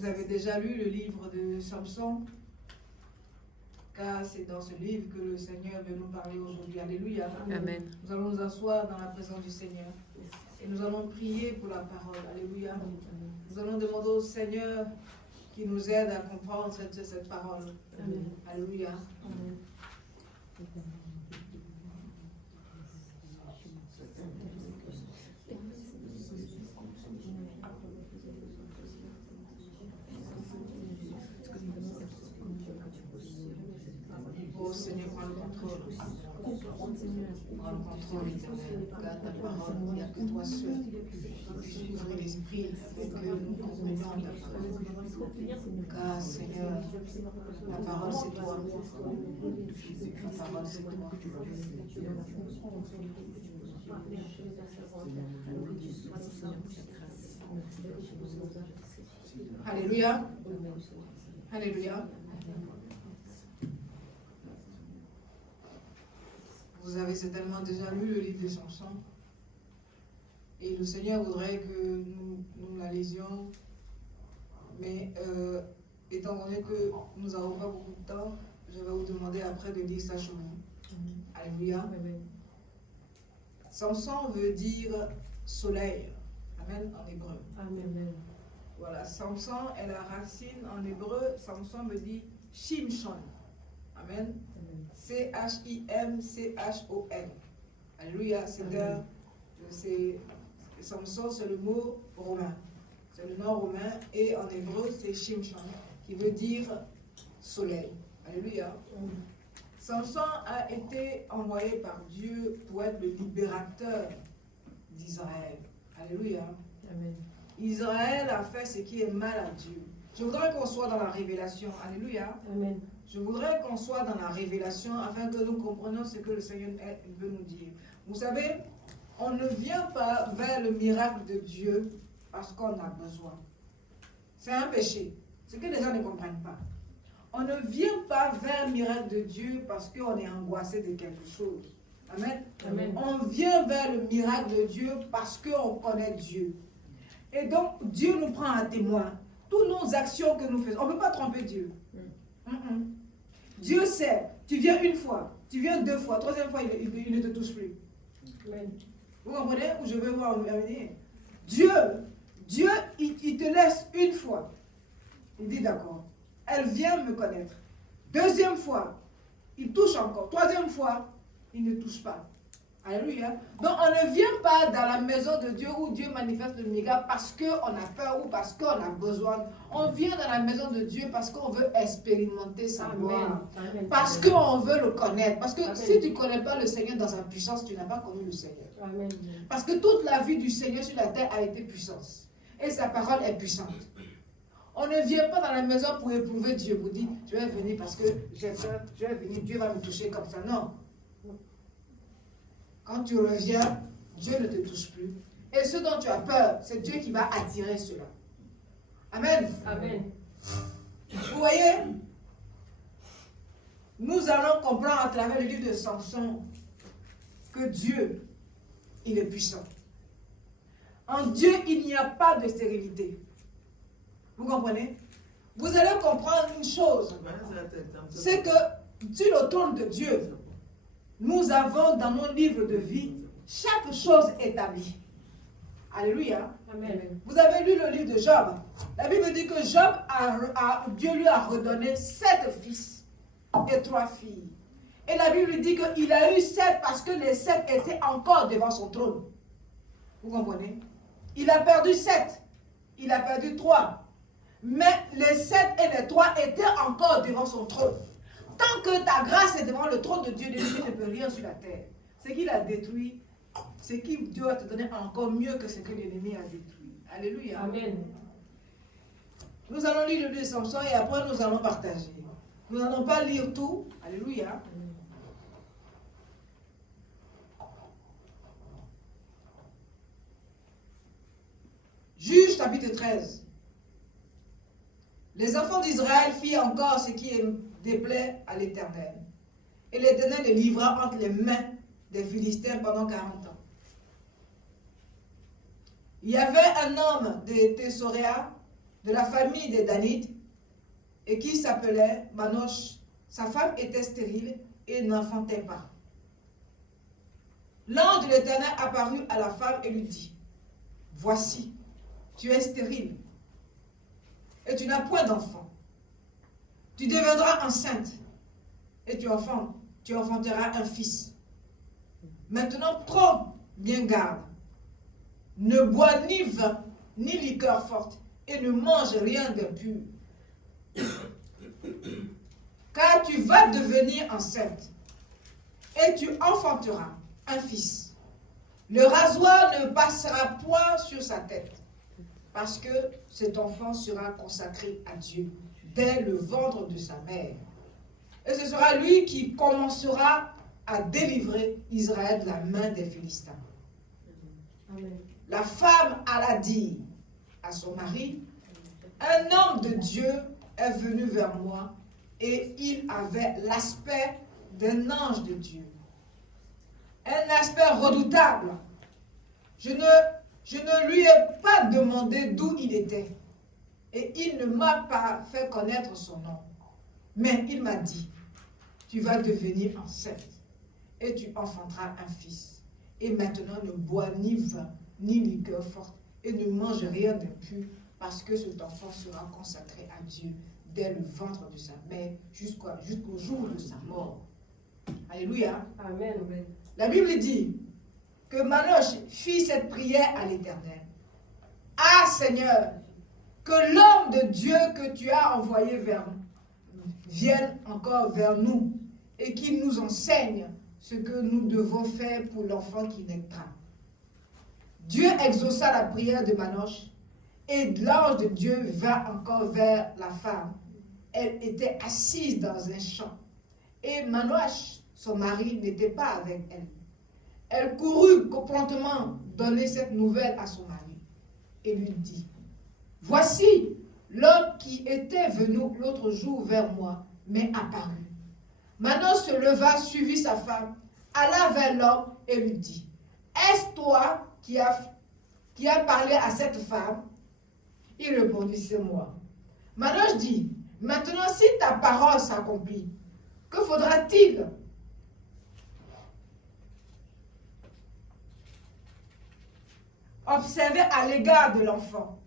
Vous avez déjà lu le livre de Samson, car c'est dans ce livre que le Seigneur veut nous parler aujourd'hui. Alléluia. Amen. Nous allons nous asseoir dans la présence du Seigneur et nous allons prier pour la parole. Alléluia. Nous allons demander au Seigneur qui nous aide à comprendre cette parole. Amen. Alléluia. Amen. Oh Seigneur, prends le contrôle. Prends le contrôle, éternel. Garde ta parole, il n'y a que toi seul. Ouvre l'esprit afin que nous comprenions ta parole. Car Seigneur, la parole c'est toi. La parole c'est toi. Alléluia. Alléluia. Vous avez certainement déjà lu le livre de Samson. Et le Seigneur voudrait que nous la lisions. Mais étant donné que nous n'avons pas beaucoup de temps, je vais vous demander après de lire ça chez vous. Alléluia. Samson veut dire soleil. Amen en hébreu. Amen. Voilà, Samson est la racine en hébreu. Samson me dit Shimshon. Amen. C-H-I-M-C-H-O-N. Alléluia. Samson, c'est le mot romain. C'est le nom romain. Et en hébreu, c'est Shimshon, qui veut dire soleil. Alléluia. Samson a été envoyé par Dieu pour être le libérateur d'Israël. Alléluia. Amen. Israël a fait ce qui est mal à Dieu. Je voudrais qu'on soit dans la révélation. Alléluia. Amen. Je voudrais qu'on soit dans la révélation afin que nous comprenions ce que le Seigneur veut nous dire. Vous savez, on ne vient pas vers le miracle de Dieu parce qu'on a besoin. C'est un péché. Ce que les gens ne comprennent pas. On ne vient pas vers le miracle de Dieu parce qu'on est angoissé de quelque chose. Amen. Amen. On vient vers le miracle de Dieu parce qu'on connaît Dieu. Et donc, Dieu nous prend à témoin. Toutes nos actions que nous faisons, on ne peut pas tromper Dieu. Dieu sait, tu viens une fois, tu viens deux fois, troisième fois, il ne te touche plus. Amen. Vous comprenez où je veux voir venir? Dieu, il te laisse une fois. Il dit d'accord. Elle vient me connaître. Deuxième fois, il touche encore. Troisième fois, il ne touche pas. Alléluia. Donc on ne vient pas dans la maison de Dieu où Dieu manifeste le miracle parce qu'on a peur ou parce qu'on a besoin. On vient dans la maison de Dieu parce qu'on veut expérimenter sa gloire. Parce qu'on veut le connaître. Parce que si tu ne connais pas le Seigneur dans sa puissance, tu n'as pas connu le Seigneur. Amen. Parce que toute la vie du Seigneur sur la terre a été puissance. Et sa parole est puissante. On ne vient pas dans la maison pour éprouver Dieu. Vous dites, je vais venir parce que j'ai peur, je vais venir, Dieu va me toucher comme ça. Non. Quand tu reviens, Dieu ne te touche plus. Et ce dont tu as peur, c'est Dieu qui va attirer cela. Amen. Amen. Vous voyez, nous allons comprendre à travers le livre de Samson que Dieu, il est puissant. En Dieu, il n'y a pas de stérilité. Vous comprenez? Vous allez comprendre une chose, c'est que sur le trône de Dieu, nous avons dans nos livres de vie chaque chose établie. Alléluia. Amen. Vous avez lu le livre de Job. La Bible dit que Job, Dieu lui a redonné 7 fils et 3 filles. Et la Bible dit qu'il a eu 7 parce que les 7 étaient encore devant son trône. Vous comprenez? Il a perdu 7. Il a perdu 3. Mais les 7 et les 3 étaient encore devant son trône. Tant que ta grâce est devant le trône de Dieu, Dieu ne peut rien sur la terre. Ce qu'il a détruit, c'est qu'il Dieu va te donner encore mieux que ce que l'ennemi a détruit. Alléluia. Amen. Nous allons lire le livre de Samson et après nous allons partager. Nous n'allons pas lire tout. Alléluia. Juge chapitre 13. Les enfants d'Israël firent encore ce qui déplaît à l'Éternel. Et l'Éternel les livra entre les mains des Philistins pendant 40 ans. Il y avait un homme de Tessoréa de la famille des Danites et qui s'appelait Manoch. Sa femme était stérile et n'enfantait pas. L'ange de l'Éternel apparut à la femme et lui dit, voici, tu es stérile et tu n'as point d'enfant. Tu deviendras enceinte et tu enfanteras un fils. Maintenant, prends bien garde. Ne bois ni vin, ni liqueur forte, et ne mange rien d'impur. Car tu vas devenir enceinte, et tu enfanteras un fils. Le rasoir ne passera point sur sa tête, parce que cet enfant sera consacré à Dieu dès le ventre de sa mère. Et ce sera lui qui commencera à délivrer Israël de la main des Philistins. Amen. La femme alla dire à son mari, un homme de Dieu est venu vers moi et il avait l'aspect d'un ange de Dieu. Un aspect redoutable. Je ne lui ai pas demandé d'où il était et il ne m'a pas fait connaître son nom. Mais il m'a dit, tu vas devenir enceinte et tu enfanteras un fils. Et maintenant ne bois ni vin, ni liqueur forte, et ne mange rien d'impur, parce que cet enfant sera consacré à Dieu dès le ventre de sa mère jusqu'au jour de sa mort. Alléluia. Amen. La Bible dit que Manoch fit cette prière à l'Éternel. Ah Seigneur, que l'homme de Dieu que tu as envoyé vers nous vienne encore vers nous et qu'il nous enseigne ce que nous devons faire pour l'enfant qui naîtra. Dieu exauça la prière de Manoch et l'ange de Dieu vint encore vers la femme. Elle était assise dans un champ et Manoch, son mari, n'était pas avec elle. Elle courut promptement donner cette nouvelle à son mari et lui dit, voici, l'homme qui était venu l'autre jour vers moi m'est apparu. Manoch se leva, suivit sa femme, alla vers l'homme et lui dit, est-ce toi qui a parlé à cette femme? Il répondit, c'est moi. Manoch dit, maintenant si ta parole s'accomplit, que faudra-t-il? Observer à l'égard de l'enfant.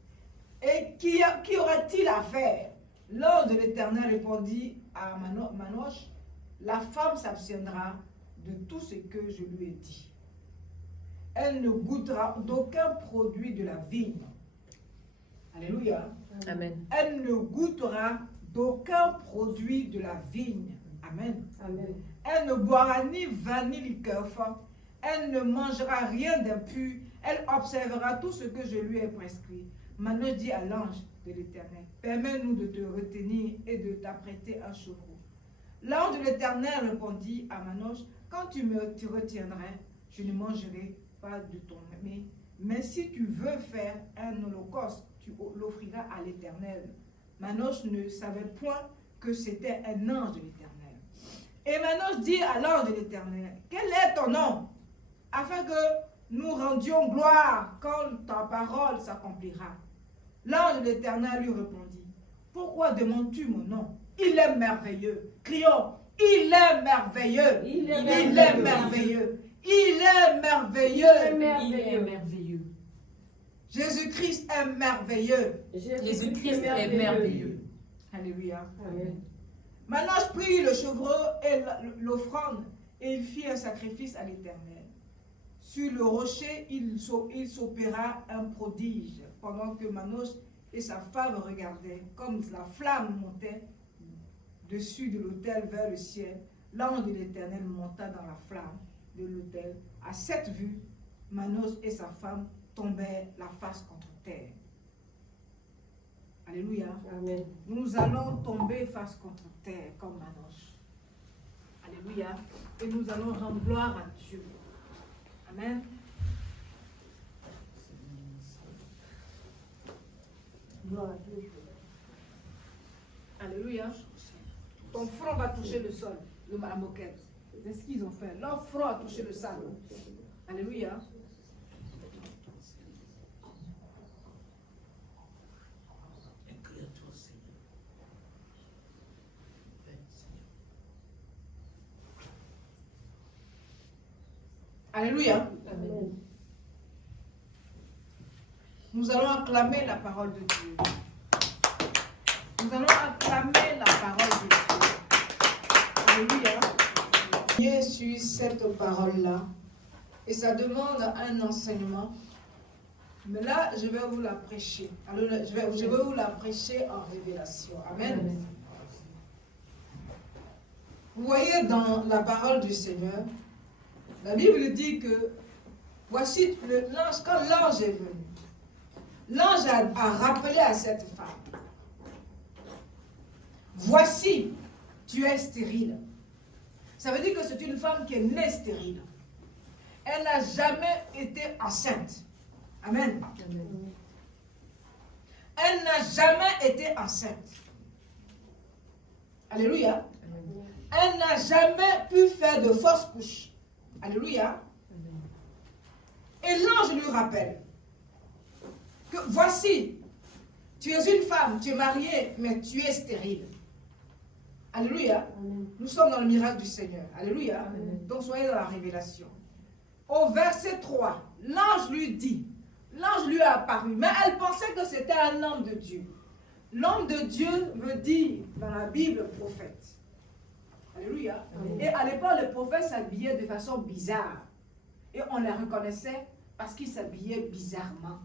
Et qui aura-t-il à faire? L'ange de l'Éternel répondit à Manoch, la femme s'abstiendra de tout ce que je lui ai dit. Elle ne goûtera d'aucun produit de la vigne. Alléluia. Amen. Elle ne goûtera d'aucun produit de la vigne. Amen. Amen. Elle ne boira ni vin ni liqueur forte. Elle ne mangera rien d'impur. Elle observera tout ce que je lui ai prescrit. Manoch dit à l'ange de l'Éternel, permets-nous de te retenir et de t'apprêter un chevreau. L'ange de l'Éternel répondit à Manoch, quand tu retiendrais, je ne mangerai pas de ton mets. Mais si tu veux faire un holocauste, tu l'offriras à l'Éternel. Manoch ne savait point que c'était un ange de l'Éternel. Et Manoch dit à l'ange de l'Éternel, quel est ton nom? Afin que nous rendions gloire quand ta parole s'accomplira. L'ange de l'Éternel lui répondit, pourquoi demandes-tu mon nom? Il est merveilleux. Crions, il est merveilleux. Il est merveilleux. Il est merveilleux. Il est merveilleux. Jésus-Christ est merveilleux. Jésus-Christ est merveilleux. Alléluia. Amen. Manoch prit le chevreau et l'offrande et il fit un sacrifice à l'Éternel. Sur le rocher, il s'opéra un prodige pendant que Manoch et sa femme regardaient, comme la flamme montait dessus de l'autel vers le ciel. L'ange de l'Éternel monta dans la flamme de l'autel. À cette vue, Manoch et sa femme tombèrent la face contre terre. Alléluia. Amen. Nous allons tomber face contre terre comme Manoch. Alléluia. Et nous allons rendre gloire à Dieu. Amen. Gloire à Dieu. Alléluia. Ton front va toucher le sol, la moquette. C'est ce qu'ils ont fait. Leur front a touché le sable. Alléluia. Alléluia. Amen. Nous allons acclamer la parole de Dieu. Nous allons acclamer la parole de Dieu. Alléluia. Priez sur cette parole-là. Et ça demande un enseignement. Mais là, je vais vous la prêcher. Alors, je vais vous la prêcher en révélation. Amen. Amen. Vous voyez dans la parole du Seigneur, la Bible dit que voici l'ange, quand l'ange est venu, l'ange a rappelé à cette femme, voici, tu es stérile. Ça veut dire que c'est une femme qui est née stérile. Elle n'a jamais été enceinte. Amen. Amen. Elle n'a jamais été enceinte. Alléluia. Amen. Elle n'a jamais pu faire de fausse couche. Alléluia. Amen. Et l'ange lui rappelle que voici, tu es une femme, tu es mariée, mais tu es stérile. Alléluia. Amen. Nous sommes dans le miracle du Seigneur. Alléluia. Amen. Donc soyez dans la révélation. Au verset 3, l'ange lui dit, l'ange lui a apparu, mais elle pensait que c'était un homme de Dieu. L'homme de Dieu veut dire dans la Bible prophète. Alléluia. Amen. Et à l'époque, les prophètes s'habillaient de façon bizarre. Et on les reconnaissait parce qu'ils s'habillaient bizarrement.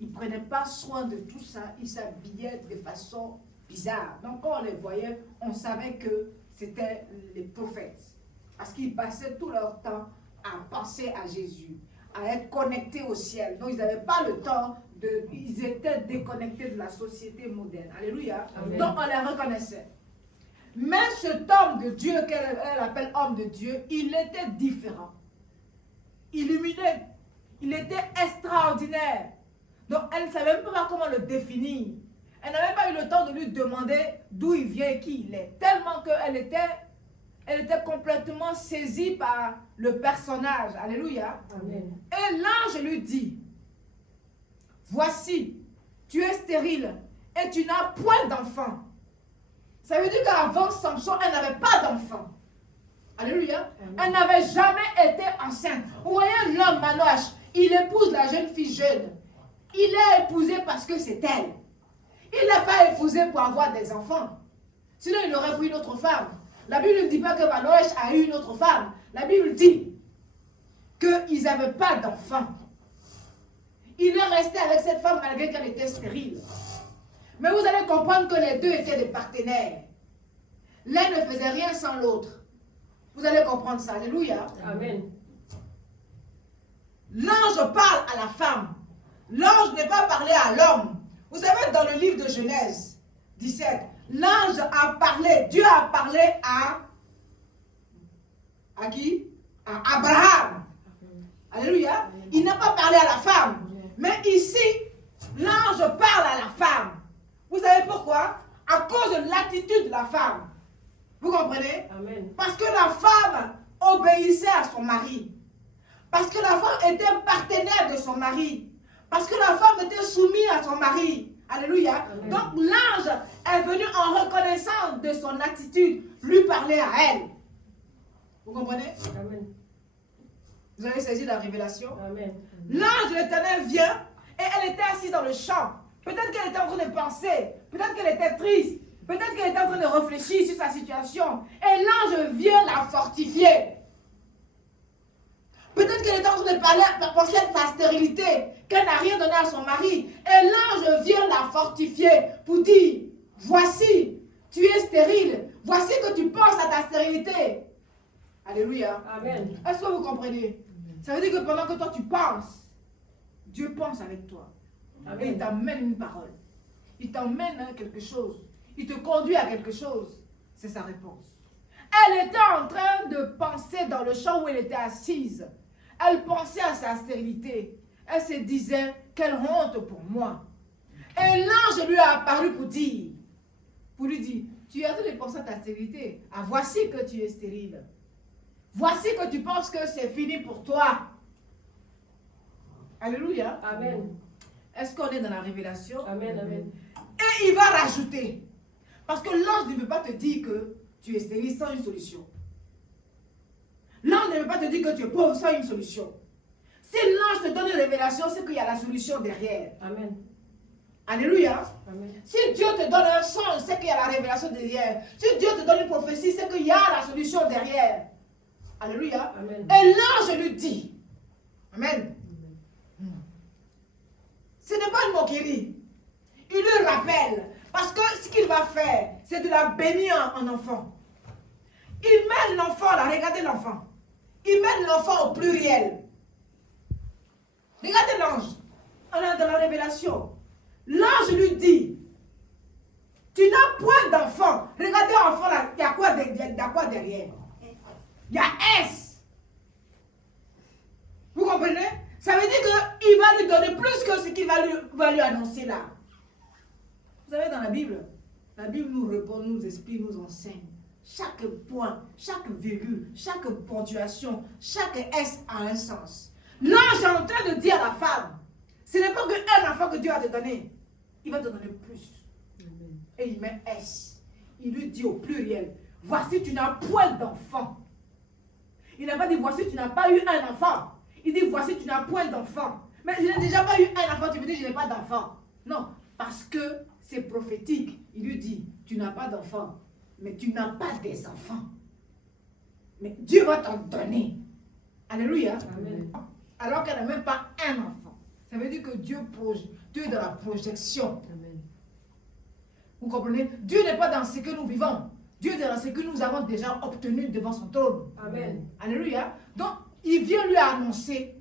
Ils ne prenaient pas soin de tout ça. Ils s'habillaient de façon bizarre. Donc quand on les voyait, on savait que c'était les prophètes. Parce qu'ils passaient tout leur temps à penser à Jésus, à être connectés au ciel. Donc ils n'avaient pas le temps de... Ils étaient déconnectés de la société moderne. Alléluia. Amen. Donc on les reconnaissait. Mais cet homme de Dieu, qu'elle appelle homme de Dieu, il était différent. Illuminé. Il était extraordinaire. Donc elle ne savait même pas comment le définir. Elle n'avait pas eu le temps de lui demander d'où il vient et qui il est. Tellement qu'elle était complètement saisie par le personnage. Alléluia. Amen. Et l'ange lui dit, voici, tu es stérile et tu n'as point d'enfant. Ça veut dire qu'avant Samson, elle n'avait pas d'enfant. Alléluia. Amen. Elle n'avait jamais été enceinte. Vous voyez l'homme Manoach, il épouse la jeune fille jeune. Il l'a épousée parce que c'est elle. Il ne l'a pas épousée pour avoir des enfants. Sinon, il aurait pris une autre femme. La Bible ne dit pas que Manoach a eu une autre femme. La Bible dit qu'ils n'avaient pas d'enfants. Il est resté avec cette femme malgré qu'elle était stérile. Mais vous allez comprendre que les deux étaient des partenaires. L'un ne faisait rien sans l'autre. Vous allez comprendre ça. Alléluia. Amen. L'ange parle à la femme. L'ange n'est pas parlé à l'homme. Vous savez, dans le livre de Genèse 17, l'ange a parlé, Dieu a parlé à qui? À Abraham. Alléluia. Il n'a pas parlé à la femme. Mais ici, l'ange parle à la femme. Vous savez pourquoi? À cause de l'attitude de la femme. Vous comprenez? Amen. Parce que la femme obéissait à son mari. Parce que la femme était partenaire de son mari. Parce que la femme était soumise à son mari. Alléluia. Amen. Donc l'ange est venu en reconnaissance de son attitude, lui parler à elle. Vous comprenez? Amen. Vous avez saisi la révélation? Amen. L'ange de l'Éternel vient et elle était assise dans le champ. Peut-être qu'elle était en train de penser. Peut-être qu'elle était triste. Peut-être qu'elle était en train de réfléchir sur sa situation. Et l'ange vient la fortifier. Peut-être qu'elle était en train de penser à sa stérilité, qu'elle n'a rien donné à son mari. Et l'ange vient la fortifier pour dire, voici, tu es stérile. Voici que tu penses à ta stérilité. Alléluia. Amen. Est-ce que vous comprenez? Ça veut dire que pendant que toi tu penses, Dieu pense avec toi. Et il t'emmène une parole. Il t'emmène à quelque chose. Il te conduit à quelque chose. C'est sa réponse. Elle était en train de penser dans le champ où elle était assise. Elle pensait à sa stérilité. Elle se disait, quelle honte pour moi. Et l'ange lui a apparu pour lui dire, tu es en train de penser à ta stérilité. Ah, voici que tu es stérile. Voici que tu penses que c'est fini pour toi. Alléluia. Amen. Est-ce qu'on est dans la révélation? Amen. Amen. Et il va rajouter. Parce que l'ange ne veut pas te dire que tu es stérile sans une solution. L'ange ne veut pas te dire que tu es pauvre sans une solution. Si l'ange te donne une révélation, c'est qu'il y a la solution derrière. Amen. Alléluia. Amen. Si Dieu te donne un songe, c'est qu'il y a la révélation derrière. Si Dieu te donne une prophétie, c'est qu'il y a la solution derrière. Alléluia. Amen. Et l'ange lui dit, Amen. Ce n'est pas une moquerie. Il lui rappelle. Parce que ce qu'il va faire, c'est de la bénir en enfant. Il met l'enfant là, regardez l'enfant. Il met l'enfant au pluriel. Regardez l'ange. On est dans la révélation. L'ange lui dit, tu n'as point d'enfant. Regardez l'enfant là, il y a quoi derrière? Il y a S. Vous comprenez? Ça veut dire qu'il va lui donner plus que ce qu'il va lui annoncer là. Vous savez, dans la Bible nous répond, nous explique, nous enseigne. Chaque point, chaque virgule, chaque ponctuation, chaque S a un sens. L'ange est en train de dire à la femme, ce n'est pas qu'un enfant que Dieu va te donner. Il va te donner plus. Amen. Et il met S. Il lui dit au pluriel, voici tu n'as point d'enfant. Il n'a pas dit, voici tu n'as pas eu un enfant. Il dit, voici tu n'as point d'enfant. Mais je n'ai déjà pas eu un enfant, tu me dis, je n'ai pas d'enfant. Non, parce que c'est prophétique. Il lui dit, tu n'as pas d'enfant, mais tu n'as pas des enfants. Mais Dieu va t'en donner. Alléluia. Amen. Alors qu'elle n'a même pas un enfant. Ça veut dire que Dieu est dans la projection. Amen. Vous comprenez? Dieu n'est pas dans ce que nous vivons. Dieu est dans ce que nous avons déjà obtenu devant son trône. Amen. Alléluia. Donc, il vient lui annoncer.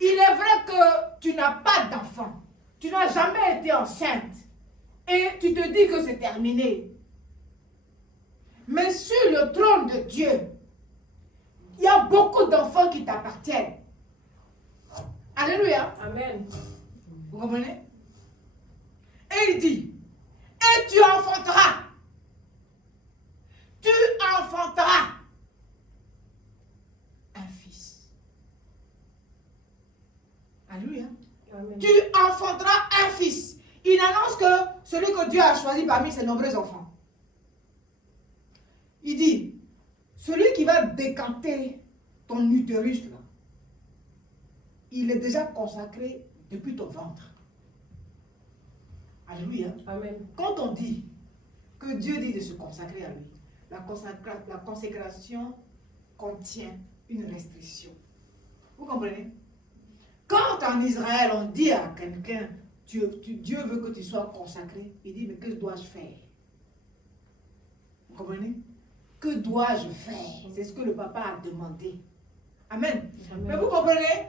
Il est vrai que tu n'as pas d'enfant. Tu n'as jamais été enceinte. Et tu te dis que c'est terminé. Mais sur le trône de Dieu, il y a beaucoup d'enfants qui t'appartiennent. Alléluia. Amen. Vous comprenez? Et il dit, et tu enfanteras. Tu enfanteras un fils. Alléluia. Amen. Tu enfanteras un fils. Il annonce que celui que Dieu a choisi parmi ses nombreux enfants. Il dit, celui qui va décanter ton utérus là, il est déjà consacré depuis ton ventre. Alléluia. Amen. Quand on dit que Dieu dit de se consacrer à lui, la consécration contient une restriction. Vous comprenez? Quand en Israël on dit à quelqu'un, Dieu veut que tu sois consacré, il dit, mais que dois-je faire? Vous comprenez? Que dois-je faire? C'est ce que le papa a demandé. Amen. Amen. Mais vous comprenez?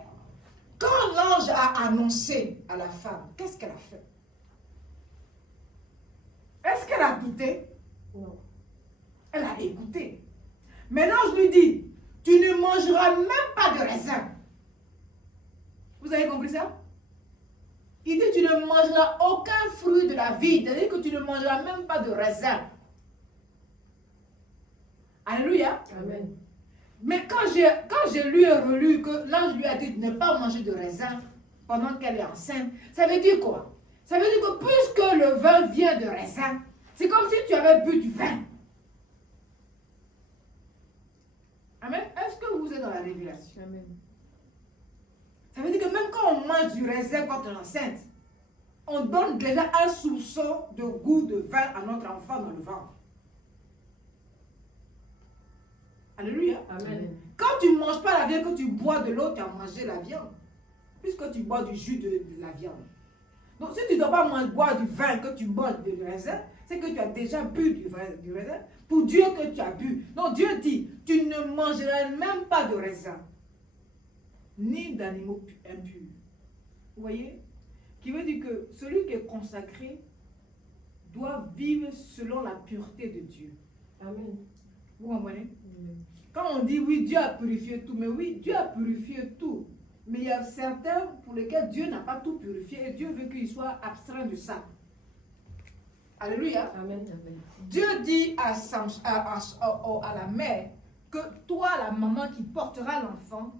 Quand l'ange a annoncé à la femme, qu'est-ce qu'elle a fait? Est-ce qu'elle a douté? Non. Elle a écouté. Mais l'ange lui dit, tu ne mangeras même pas de raisin. Vous avez compris ça? Il dit, tu ne mangeras aucun fruit de la vie. C'est-à-dire que tu ne mangeras même pas de raisin. Alléluia. Amen. Mais quand j'ai lu et relu que l'ange lui a dit de ne pas manger de raisin pendant qu'elle est enceinte, ça veut dire quoi? Ça veut dire que puisque le vin vient de raisin, c'est comme si tu avais bu du vin. Amen. Est-ce que vous êtes dans la révélation? Amen. Ça veut dire que même quand on mange du raisin quand on est enceinte, on donne déjà un soupçon de goût de vin à notre enfant dans le ventre. Alléluia. Amen. Quand tu ne manges pas la viande, que tu bois de l'eau, tu as mangé la viande. Puisque tu bois du jus de la viande. Donc si tu ne dois pas boire du vin, que tu bois du raisin, c'est que tu as déjà bu du raisin. Pour Dieu que tu as bu. Donc Dieu dit, tu ne mangeras même pas de raisin. Ni d'animaux impurs. Vous voyez? Qui veut dire que celui qui est consacré doit vivre selon la pureté de Dieu. Amen. Vous comprenez? Amen. Quand on dit oui, Dieu a purifié tout, mais oui, Dieu a purifié tout. Mais il y a certains pour lesquels Dieu n'a pas tout purifié et Dieu veut qu'ils soient abstraits de ça. Alléluia. Amen. Amen. Dieu dit à la mère que toi, la maman qui portera l'enfant,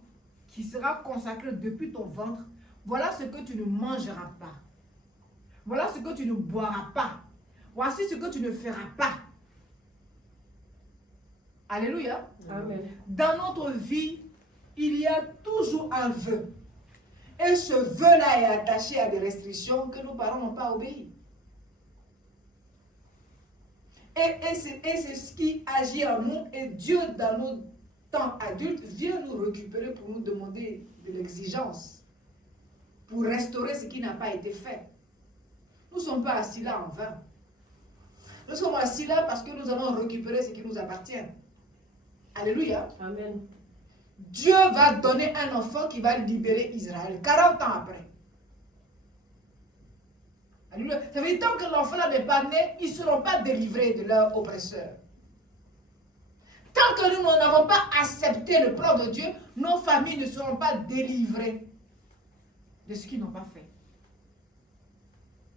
qui sera consacré depuis ton ventre, voilà ce que tu ne mangeras pas. Voilà ce que tu ne boiras pas. Voici ce que tu ne feras pas. Alléluia. Amen. Dans notre vie, il y a toujours un vœu. Et ce vœu-là est attaché à des restrictions que nos parents n'ont pas obéies. Et c'est ce qui agit en nous. Et Dieu, dans nos temps adultes, vient nous récupérer pour nous demander de l'exigence. Pour restaurer ce qui n'a pas été fait. Nous ne sommes pas assis là en vain. Nous sommes assis là parce que nous allons récupérer ce qui nous appartient. Alléluia. Amen. Dieu va donner un enfant qui va libérer Israël 40 ans après. Alléluia. Ça veut dire tant que l'enfant là n'est pas né, ils ne seront pas délivrés de leur oppresseur. Tant que nous n'avons pas accepté le plan de Dieu, nos familles ne seront pas délivrées de ce qu'ils n'ont pas fait.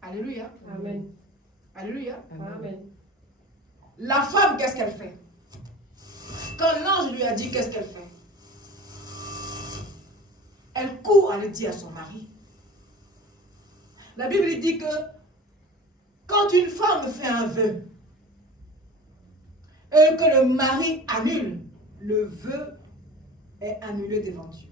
Alléluia. Amen. Alléluia. Amen. La femme, qu'est-ce qu'elle fait? Quand l'ange lui a dit, qu'est-ce qu'elle fait? Elle court aller dire à son mari. La Bible dit que quand une femme fait un vœu et que le mari annule, le vœu est annulé devant Dieu.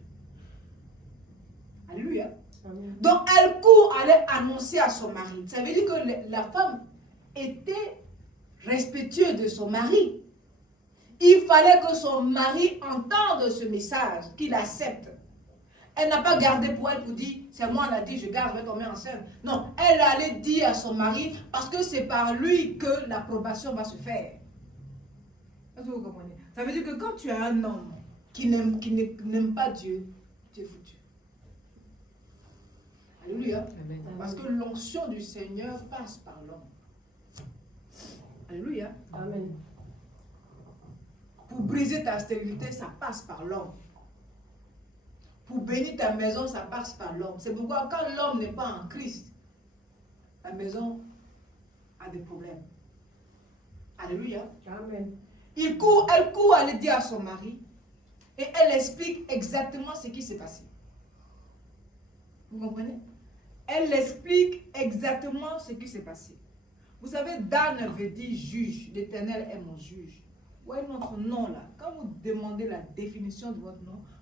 Alléluia. Amen. Donc elle court aller annoncer à son mari. Ça veut dire que la femme était respectueuse de son mari. Il fallait que son mari entende ce message, qu'il accepte. Elle n'a pas gardé pour elle pour dire, c'est moi, elle a dit, je garde, je vais tomber enceinte. Non, elle allait dire à son mari, parce que c'est par lui que l'approbation va se faire. Est-ce que vous comprenez? Ça veut dire que quand tu as un homme qui n'aime pas Dieu, tu es foutu. Alléluia. Amen. Parce que l'onction du Seigneur passe par l'homme. Alléluia. Amen. Pour briser ta stérilité, ça passe par l'homme. Pour bénir ta maison, ça passe par l'homme. C'est pourquoi quand l'homme n'est pas en Christ, la maison a des problèmes. Alléluia. Amen. Elle court aller dire à son mari et elle explique exactement ce qui s'est passé. Vous comprenez? Elle explique exactement ce qui s'est passé. Vous savez, Dan veut dire juge. L'Éternel est mon juge. Ouais, notre nom là, quand vous demandez la définition de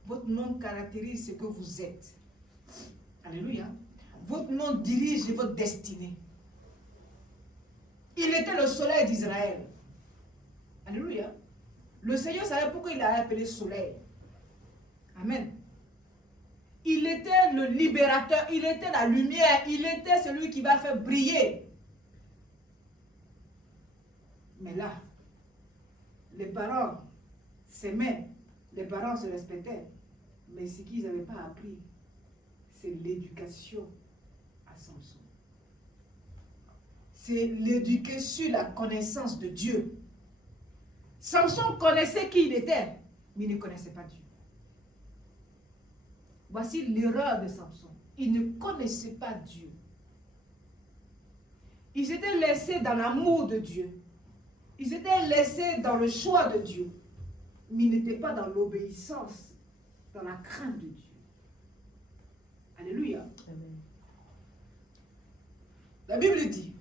votre nom caractérise ce que vous êtes. Alléluia. Votre nom dirige votre destinée. Il était le soleil d'Israël. Alléluia. Le Seigneur savait pourquoi il l'a appelé soleil. Amen. Il était le libérateur, il était la lumière, il était celui qui va faire briller. Mais là, les parents s'aimaient, les parents se respectaient. Mais ce qu'ils n'avaient pas appris, c'est l'éducation à Samson. C'est l'éduquer sur la connaissance de Dieu. Samson connaissait qui il était, mais il ne connaissait pas Dieu. Voici l'erreur de Samson. Il ne connaissait pas Dieu. Il s'était laissé dans l'amour de Dieu. Il s'était laissé dans le choix de Dieu. Mais il n'était pas dans l'obéissance, dans la crainte de Dieu. Alléluia. Amen. La Bible dit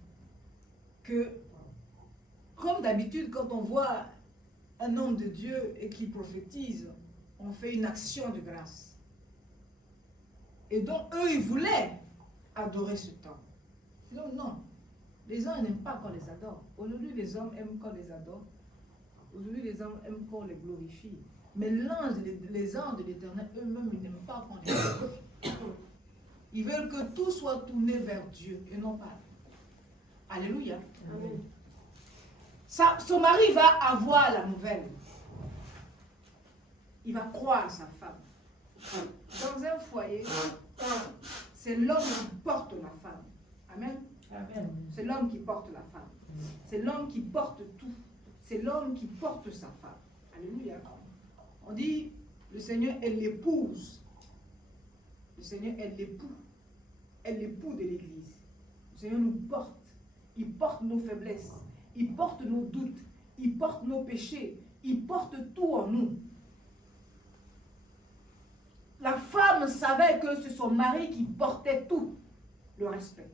que, comme d'habitude, quand on voit un homme de Dieu et qui prophétise, on fait une action de grâce. Et donc, eux, ils voulaient adorer ce temps. Non, non. Les gens n'aiment pas qu'on les adore. Aujourd'hui, les hommes aiment qu'on les adore. Aujourd'hui, les hommes aiment qu'on les glorifie. Mais les anges de l'Éternel, eux-mêmes, ils n'aiment pas qu'on les adore. Ils veulent que tout soit tourné vers Dieu et non pas. Alléluia. Amen. Son mari va avoir la nouvelle. Il va croire sa femme. Dans un foyer, c'est l'homme qui porte la femme. Amen. Amen. C'est l'homme qui porte la femme. C'est l'homme qui porte tout. C'est l'homme qui porte sa femme. Alléluia. On dit, le Seigneur est l'épouse. Le Seigneur est l'époux. Est l'époux de l'Église. Le Seigneur nous porte. Il porte nos faiblesses. Il porte nos doutes. Il porte nos péchés. Il porte tout en nous. La femme savait que c'est son mari qui portait tout le respect.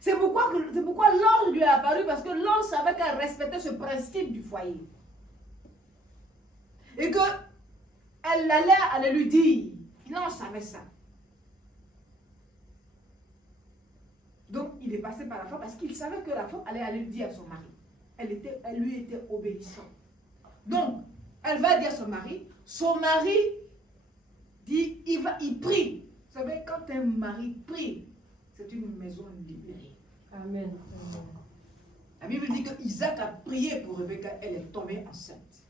C'est pourquoi l'ange lui est apparu, parce que l'ange savait qu'elle respectait ce principe du foyer. Et que elle allait lui dire. Il en savait ça. Donc, il est passé par la femme parce qu'il savait que la femme allait aller le dire à son mari. Elle lui était obéissante. Donc, elle va dire à son mari dit, il prie. Vous savez, quand un mari prie, c'est une maison libérée. Amen. La Bible dit que Isaac a prié pour Rebecca, elle est tombée enceinte.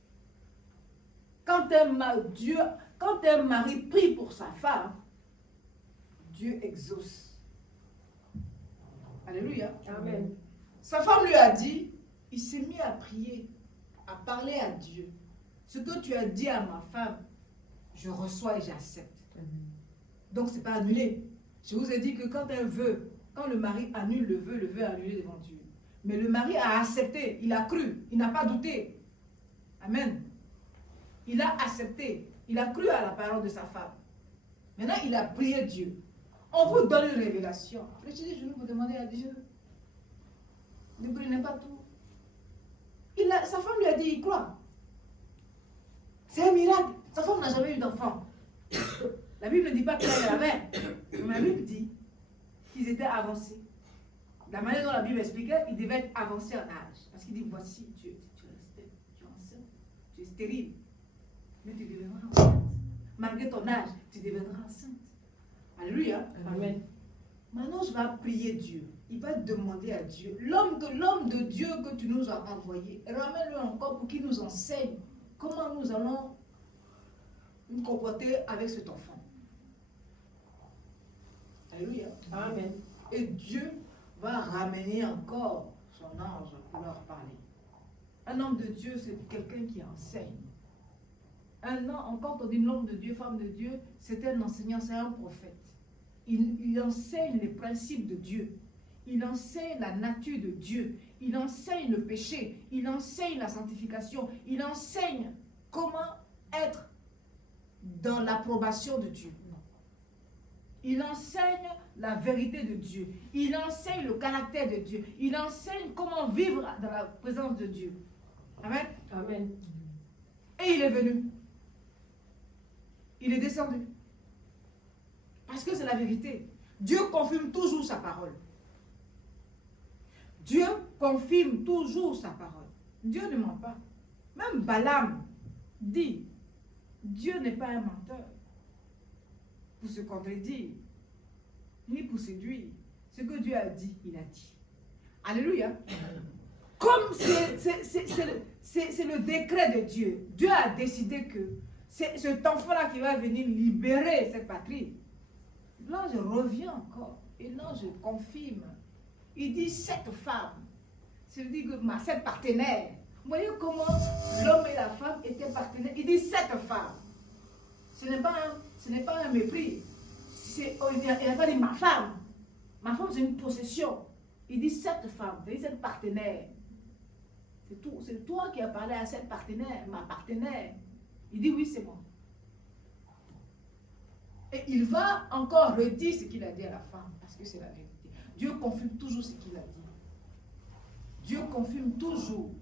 Quand un mari prie pour sa femme, Dieu exauce. Alléluia. Amen. Sa femme lui a dit, il s'est mis à prier, à parler à Dieu. Ce que tu as dit à ma femme, je reçois et j'accepte. Donc, ce n'est pas annulé. Je vous ai dit que quand le mari annule le vœu est annulé devant Dieu. Mais le mari a accepté, il a cru, il n'a pas douté. Amen. Il a accepté, il a cru à la parole de sa femme. Maintenant, il a prié Dieu. On vous donne une révélation. Fléchissez les genoux pour demander à Dieu. Ne prenez pas tout. Sa femme lui a dit, il croit. C'est un miracle. Sa femme n'a jamais eu d'enfant. La Bible ne dit pas qu'elle avait. Mais la Bible dit qu'ils étaient avancés. La manière dont la Bible expliquait, ils devaient être avancés en âge. Parce qu'il dit, voici, tu es enceinte, tu es stérile. Mais tu deviendras enceinte. Malgré ton âge, tu deviendras enceinte. Alléluia. Amen. Maintenant, je vais prier Dieu. Il va demander à Dieu, l'homme de Dieu que tu nous as envoyé, ramène-le encore pour qu'il nous enseigne comment nous allons nous comporter avec cet enfant. Alléluia. Amen. Et Dieu va ramener encore son ange pour leur parler. Un homme de Dieu, c'est quelqu'un qui enseigne. Quand on dit l'homme de Dieu, femme de Dieu, c'est un enseignant, c'est un prophète. Il enseigne les principes de Dieu. Il enseigne la nature de Dieu. Il enseigne le péché. Il enseigne la sanctification. Il enseigne comment être dans l'approbation de Dieu. Il enseigne la vérité de Dieu. Il enseigne le caractère de Dieu. Il enseigne comment vivre dans la présence de Dieu. Amen. Amen. Et il est venu. Il est descendu. Parce que c'est la vérité. Dieu confirme toujours sa parole. Dieu confirme toujours sa parole. Dieu ne ment pas. Même Balaam dit, Dieu n'est pas un menteur pour se contredire, ni pour séduire. Ce que Dieu a dit, il a dit. Alléluia. Comme c'est le décret de Dieu, Dieu a décidé que c'est cet enfant-là qui va venir libérer cette patrie. Là, je reviens encore. Et là, je confirme. Il dit cette femme. C'est-à-dire que cette partenaire. Vous voyez comment l'homme et la femme étaient partenaires. Il dit cette femme. Ce n'est pas un mépris. Il n'a pas dit ma femme. Ma femme, c'est une possession. Il dit cette femme, c'est-à-dire cette partenaire. C'est toi qui as parlé à cette partenaire, ma partenaire. Il dit oui, c'est moi. Et il va encore redire ce qu'il a dit à la femme, parce que c'est la vérité. Dieu confirme toujours ce qu'il a dit. Dieu confirme toujours.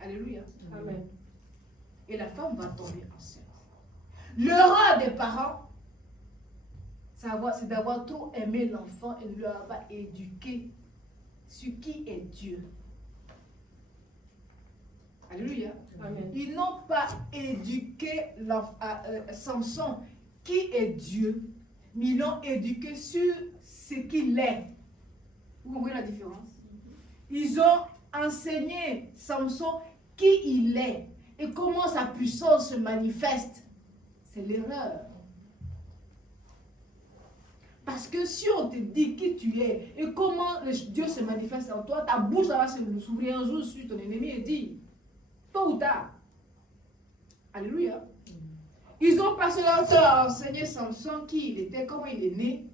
Alléluia. Amen. Et la femme va tomber enceinte. L'erreur des parents, c'est d'avoir trop aimé l'enfant et ne lui avoir pas éduqué sur qui est Dieu. Alléluia. Amen. Ils n'ont pas éduqué Samson qui est Dieu, mais ils l'ont éduqué sur ce qu'il est. Vous comprenez la différence? Ils ont enseigné Samson qui il est et comment sa puissance se manifeste. C'est l'erreur. Parce que si on te dit qui tu es et comment Dieu se manifeste en toi, ta bouche va s'ouvrir un jour sur ton ennemi et dire, tôt ou tard. Alléluia. Ils ont passé leur temps à enseigner Samson qui il était, comment il est né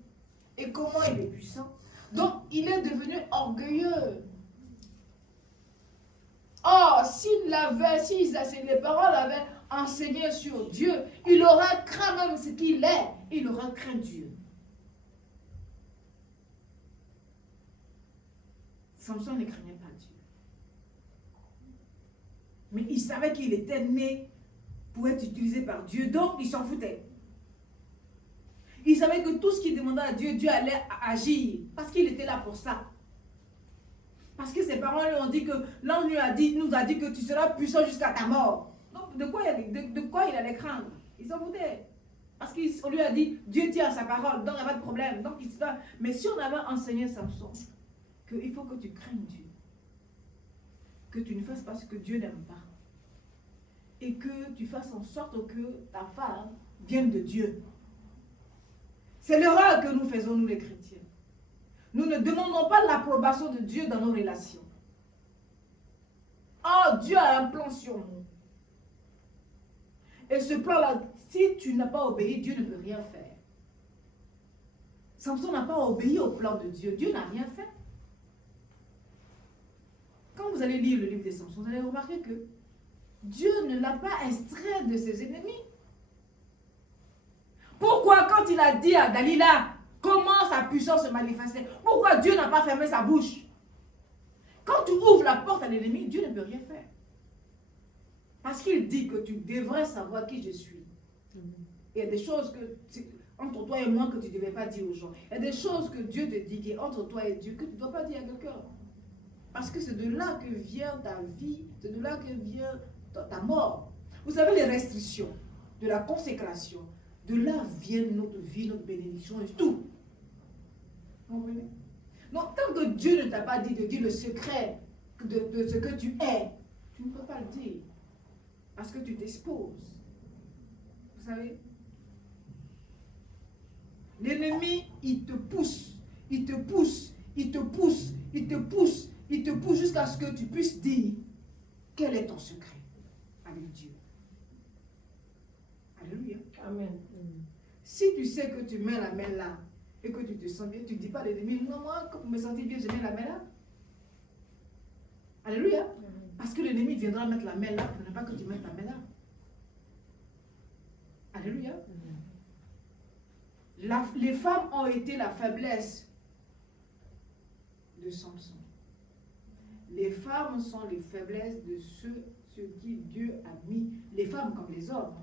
et comment il est puissant. Donc, il est devenu orgueilleux. Or, si les parents l'avaient enseigné sur Dieu, il aurait craint même ce qu'il est. Il aurait craint Dieu. Samson ne craignait pas Dieu. Mais il savait qu'il était né pour être utilisé par Dieu, donc il s'en foutait. Il savait que tout ce qu'il demandait à Dieu, Dieu allait agir, parce qu'il était là pour ça. Parce que ses parents lui ont dit que, l'ange nous a dit que tu seras puissant jusqu'à ta mort. Donc de quoi il allait craindre? Il s'en foutait. Parce qu'on lui a dit, Dieu tient à sa parole, donc il n'y a pas de problème. Donc, mais si on avait enseigné Samson, qu'il faut que tu craignes Dieu, que tu ne fasses pas ce que Dieu n'aime pas, et que tu fasses en sorte que ta femme vienne de Dieu. C'est l'erreur que nous faisons, nous les chrétiens. Nous ne demandons pas l'approbation de Dieu dans nos relations. Oh, Dieu a un plan sur nous. Et ce plan-là, si tu n'as pas obéi, Dieu ne peut rien faire. Samson n'a pas obéi au plan de Dieu. Dieu n'a rien fait. Quand vous allez lire le livre des Samson, vous allez remarquer que Dieu ne l'a pas extrait de ses ennemis. Pourquoi quand il a dit à Dalila comment sa puissance se manifestait, pourquoi Dieu n'a pas fermé sa bouche? Quand tu ouvres la porte à l'ennemi, Dieu ne peut rien faire. Parce qu'il dit que tu devrais savoir qui je suis. Il y a des choses entre toi et moi que tu ne devais pas dire aux gens. Il y a des choses que Dieu te dit qui est entre toi et Dieu que tu ne dois pas dire à quelqu'un. Parce que c'est de là que vient ta vie, c'est de là que vient ta mort. Vous savez, les restrictions de la consécration, de là vient notre vie, notre bénédiction et tout. Vous comprenez? Donc, tant que Dieu ne t'a pas dit de dire le secret de ce que tu es, tu ne peux pas le dire. Parce que tu t'exposes. Vous savez? L'ennemi, il te pousse, il te pousse, il te pousse, il te pousse, il te pousse jusqu'à ce que tu puisses dire quel est ton secret avec Dieu. Alléluia. Amen. Si tu sais que tu mets la main là et que tu te sens bien, tu ne dis pas à l'ennemi, non, moi, quand je me sentis bien, je mets la main là. Alléluia. Parce que l'ennemi viendra mettre la main là pour ne pas que tu mettes la main là. Alléluia. Les femmes ont été la faiblesse de Samson. Les femmes sont les faiblesses de ceux qui Dieu a mis, les femmes comme les hommes.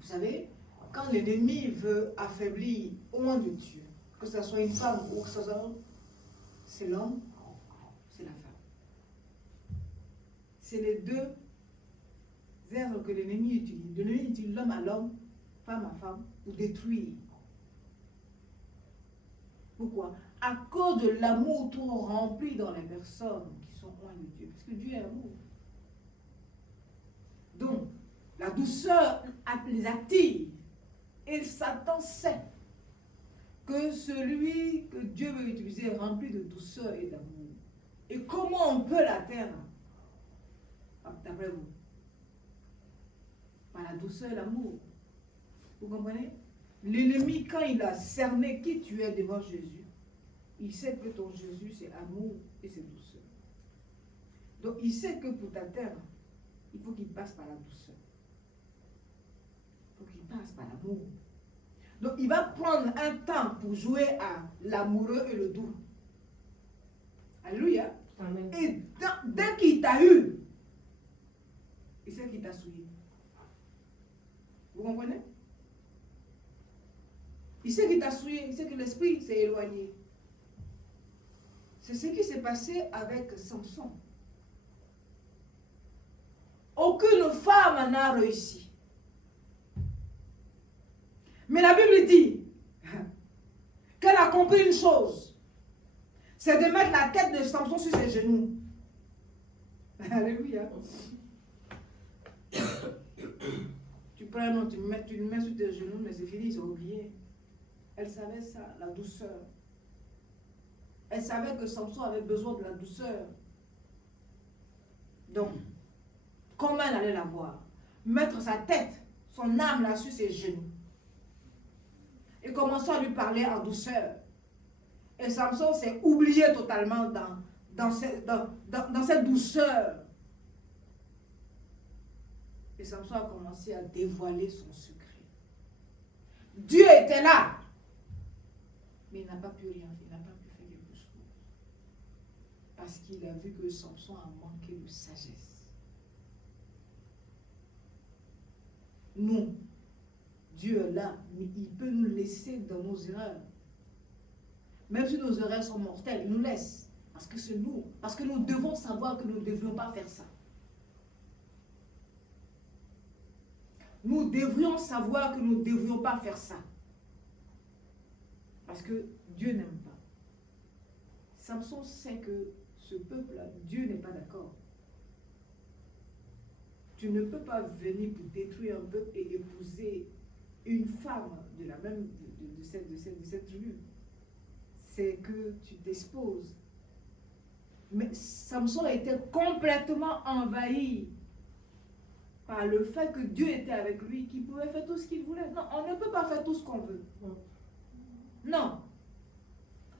Vous savez, quand l'ennemi veut affaiblir au moins de Dieu, que ce soit une femme ou que ce soit c'est l'homme, c'est la femme. C'est les deux êtres que l'ennemi utilise. L'ennemi utilise l'homme à l'homme, femme à femme, pour détruire. Pourquoi? À cause de l'amour trop rempli dans les personnes qui sont loin de Dieu. Parce que Dieu est amour. Donc, la douceur les attire. Et Satan sait que celui que Dieu veut utiliser est rempli de douceur et d'amour. Et comment on peut l'atteindre? D'après vous? Par la douceur et l'amour. Vous comprenez? L'ennemi, quand il a cerné qui tu es devant Jésus, il sait que ton Jésus, c'est amour et c'est douceur. Donc, il sait que pour t'atteindre, il faut qu'il passe par la douceur. Il faut qu'il passe par l'amour. Donc, il va prendre un temps pour jouer à l'amoureux et le doux. Alléluia. Amen. Et dès qu'il t'a eu, il sait qu'il t'a souillé. Vous comprenez? Il sait qu'il t'a souillé, il sait que l'esprit s'est éloigné. C'est ce qui s'est passé avec Samson. Aucune femme n'a réussi. Mais la Bible dit qu'elle a compris une chose. C'est de mettre la tête de Samson sur ses genoux. Alléluia. Tu prends un autre, tu le mets sur tes genoux, mais c'est fini, ils ont oublié. Elle savait ça, la douceur. Elle savait que Samson avait besoin de la douceur. Donc, comment elle allait la voir? Mettre sa tête, son âme là sur ses genoux. Et commencer à lui parler en douceur. Et Samson s'est oublié totalement dans cette douceur. Et Samson a commencé à dévoiler son secret. Dieu était là. Mais il n'a pas pu rien faire. Il n'a pas pu faire quelque chose. Parce qu'il a vu que Samson a manqué de sagesse. nous, Dieu est là, mais il peut nous laisser dans nos erreurs. Même si nos erreurs sont mortelles, il nous laisse. Parce que c'est nous. Parce que nous devons savoir que nous ne devrions pas faire ça. Nous devrions savoir que nous ne devrions pas faire ça. Parce que Dieu n'aime pas. Samson sait que ce peuple-là, Dieu n'est pas d'accord. Tu ne peux pas venir pour détruire un peuple et épouser une femme de la même de cette tribu. C'est que tu t'exposes. Mais Samson a été complètement envahi par le fait que Dieu était avec lui, qu'il pouvait faire tout ce qu'il voulait. Non, on ne peut pas faire tout ce qu'on veut. Non.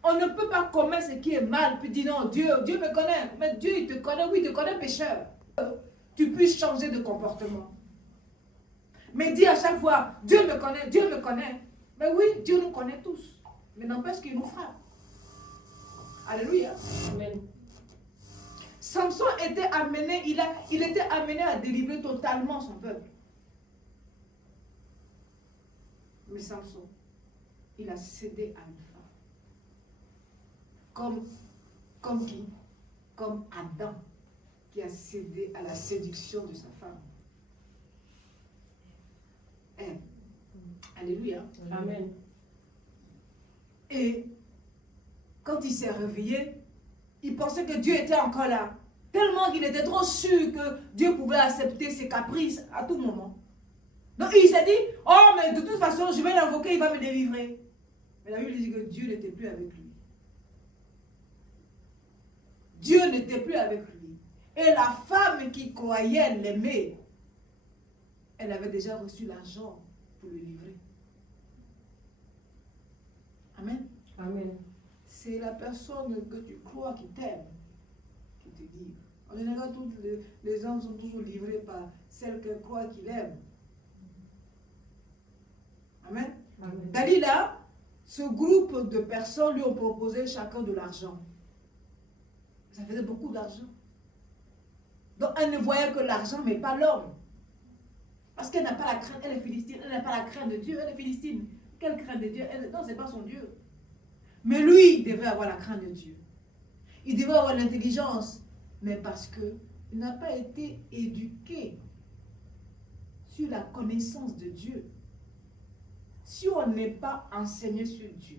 On ne peut pas commettre ce qui est mal, puis dire non, Dieu me connaît. Mais Dieu, il te connaît, oui, il te connaît pécheur. Tu puisses changer de comportement. Mais dis à chaque fois, Dieu me connaît, Dieu me connaît. Mais oui, Dieu nous connaît tous. Mais n'empêche qu'il nous frappe. Alléluia. Amen. Samson était amené, il était amené à délivrer totalement son peuple. Mais Samson, il a cédé à une femme. Comme qui? Comme Adam, qui a cédé à la séduction de sa femme. Alléluia. Amen. Et quand il s'est réveillé, il pensait que Dieu était encore là. Tellement qu'il était trop sûr que Dieu pouvait accepter ses caprices à tout moment. Donc il s'est dit, oh mais de toute façon, je vais l'invoquer, il va me délivrer. Mais la Bible dit que Dieu n'était plus avec lui. Dieu n'était plus avec lui. Et la femme qui croyait l'aimer, elle avait déjà reçu l'argent pour le livrer. Amen. Amen. C'est la personne que tu crois qui t'aime qui te livre. En général, tous les hommes sont toujours livrés par celle qu'elle croit qu'il aime. Amen. Amen. Dalila, ce groupe de personnes lui ont proposé chacun de l'argent. Ça faisait beaucoup d'argent. Donc elle ne voyait que l'argent, mais pas l'homme. Parce qu'elle n'a pas la crainte, elle est philistine, elle n'a pas la crainte de Dieu, elle est philistine. Quelle crainte de Dieu? Non, ce n'est pas son Dieu. Mais lui, il devait avoir la crainte de Dieu. Il devait avoir l'intelligence. Mais parce qu'il n'a pas été éduqué sur la connaissance de Dieu. Si on n'est pas enseigné sur Dieu,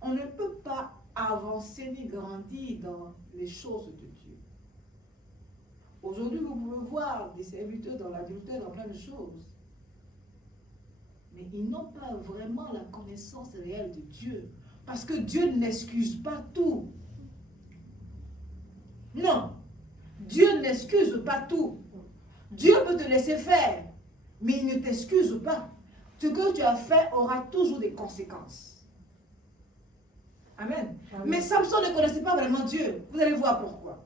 on ne peut pas avancer ni grandir dans les choses de Dieu. Aujourd'hui, vous pouvez voir des serviteurs dans l'adultère, dans plein de choses. Mais ils n'ont pas vraiment la connaissance réelle de Dieu. Parce que Dieu n'excuse pas tout. Non. Dieu n'excuse pas tout. Dieu peut te laisser faire, mais il ne t'excuse pas. Ce que tu as fait aura toujours des conséquences. Amen. Amen. Mais Samson ne connaissait pas vraiment Dieu. Vous allez voir pourquoi.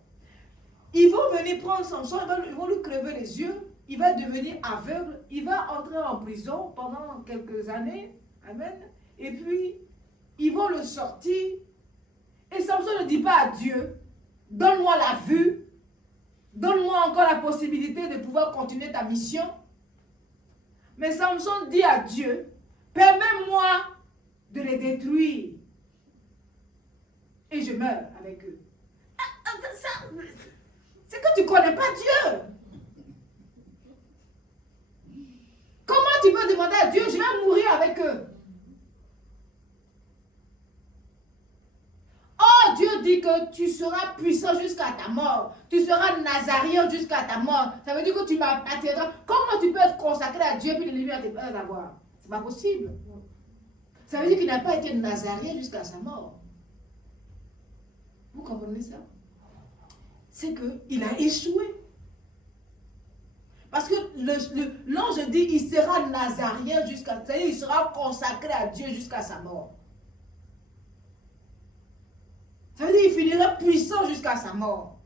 Ils vont venir prendre Samson, ils vont lui crever les yeux, il va devenir aveugle, il va entrer en prison pendant quelques années. Amen. Et puis, ils vont le sortir. Et Samson ne dit pas à Dieu, donne-moi la vue, donne-moi encore la possibilité de pouvoir continuer ta mission. Mais Samson dit à Dieu, permets-moi de les détruire. Et je meurs avec eux. C'est que tu ne connais pas Dieu. Comment tu peux demander à Dieu, je vais mourir avec eux? Oh, Dieu dit que tu seras puissant jusqu'à ta mort. Tu seras nazarien jusqu'à ta mort. Ça veut dire que tu m'appartiendras. Comment tu peux être consacré à Dieu et les lumières ne pas avoir? C'est pas possible. Ça veut dire qu'il n'a pas été nazarien jusqu'à sa mort. Vous comprenez ça? C'est qu'il a échoué. Parce que l'ange dit il sera nazarien jusqu'à... C'est-à-dire il sera consacré à Dieu jusqu'à sa mort. Ça veut dire qu'il finira puissant jusqu'à sa mort.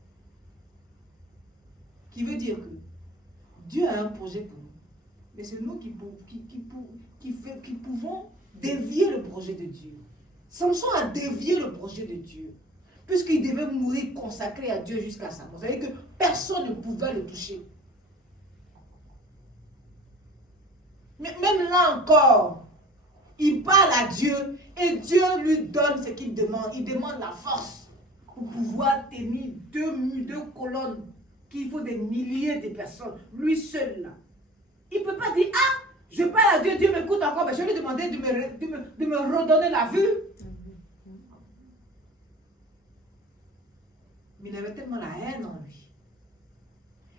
Qui veut dire que Dieu a un projet pour nous. Mais c'est nous qui pouvons dévier le projet de Dieu. Samson a dévié le projet de Dieu. Puisqu'il devait mourir consacré à Dieu jusqu'à sa mort. Ça veut dire que personne ne pouvait le toucher. Mais même là encore, il parle à Dieu et Dieu lui donne ce qu'il demande. Il demande la force pour pouvoir tenir deux colonnes qu'il faut des milliers de personnes. Lui seul là. Il ne peut pas dire, ah, je parle à Dieu, Dieu m'écoute encore, mais je lui ai demandé de me redonner la vue. Mais il avait tellement la haine en lui.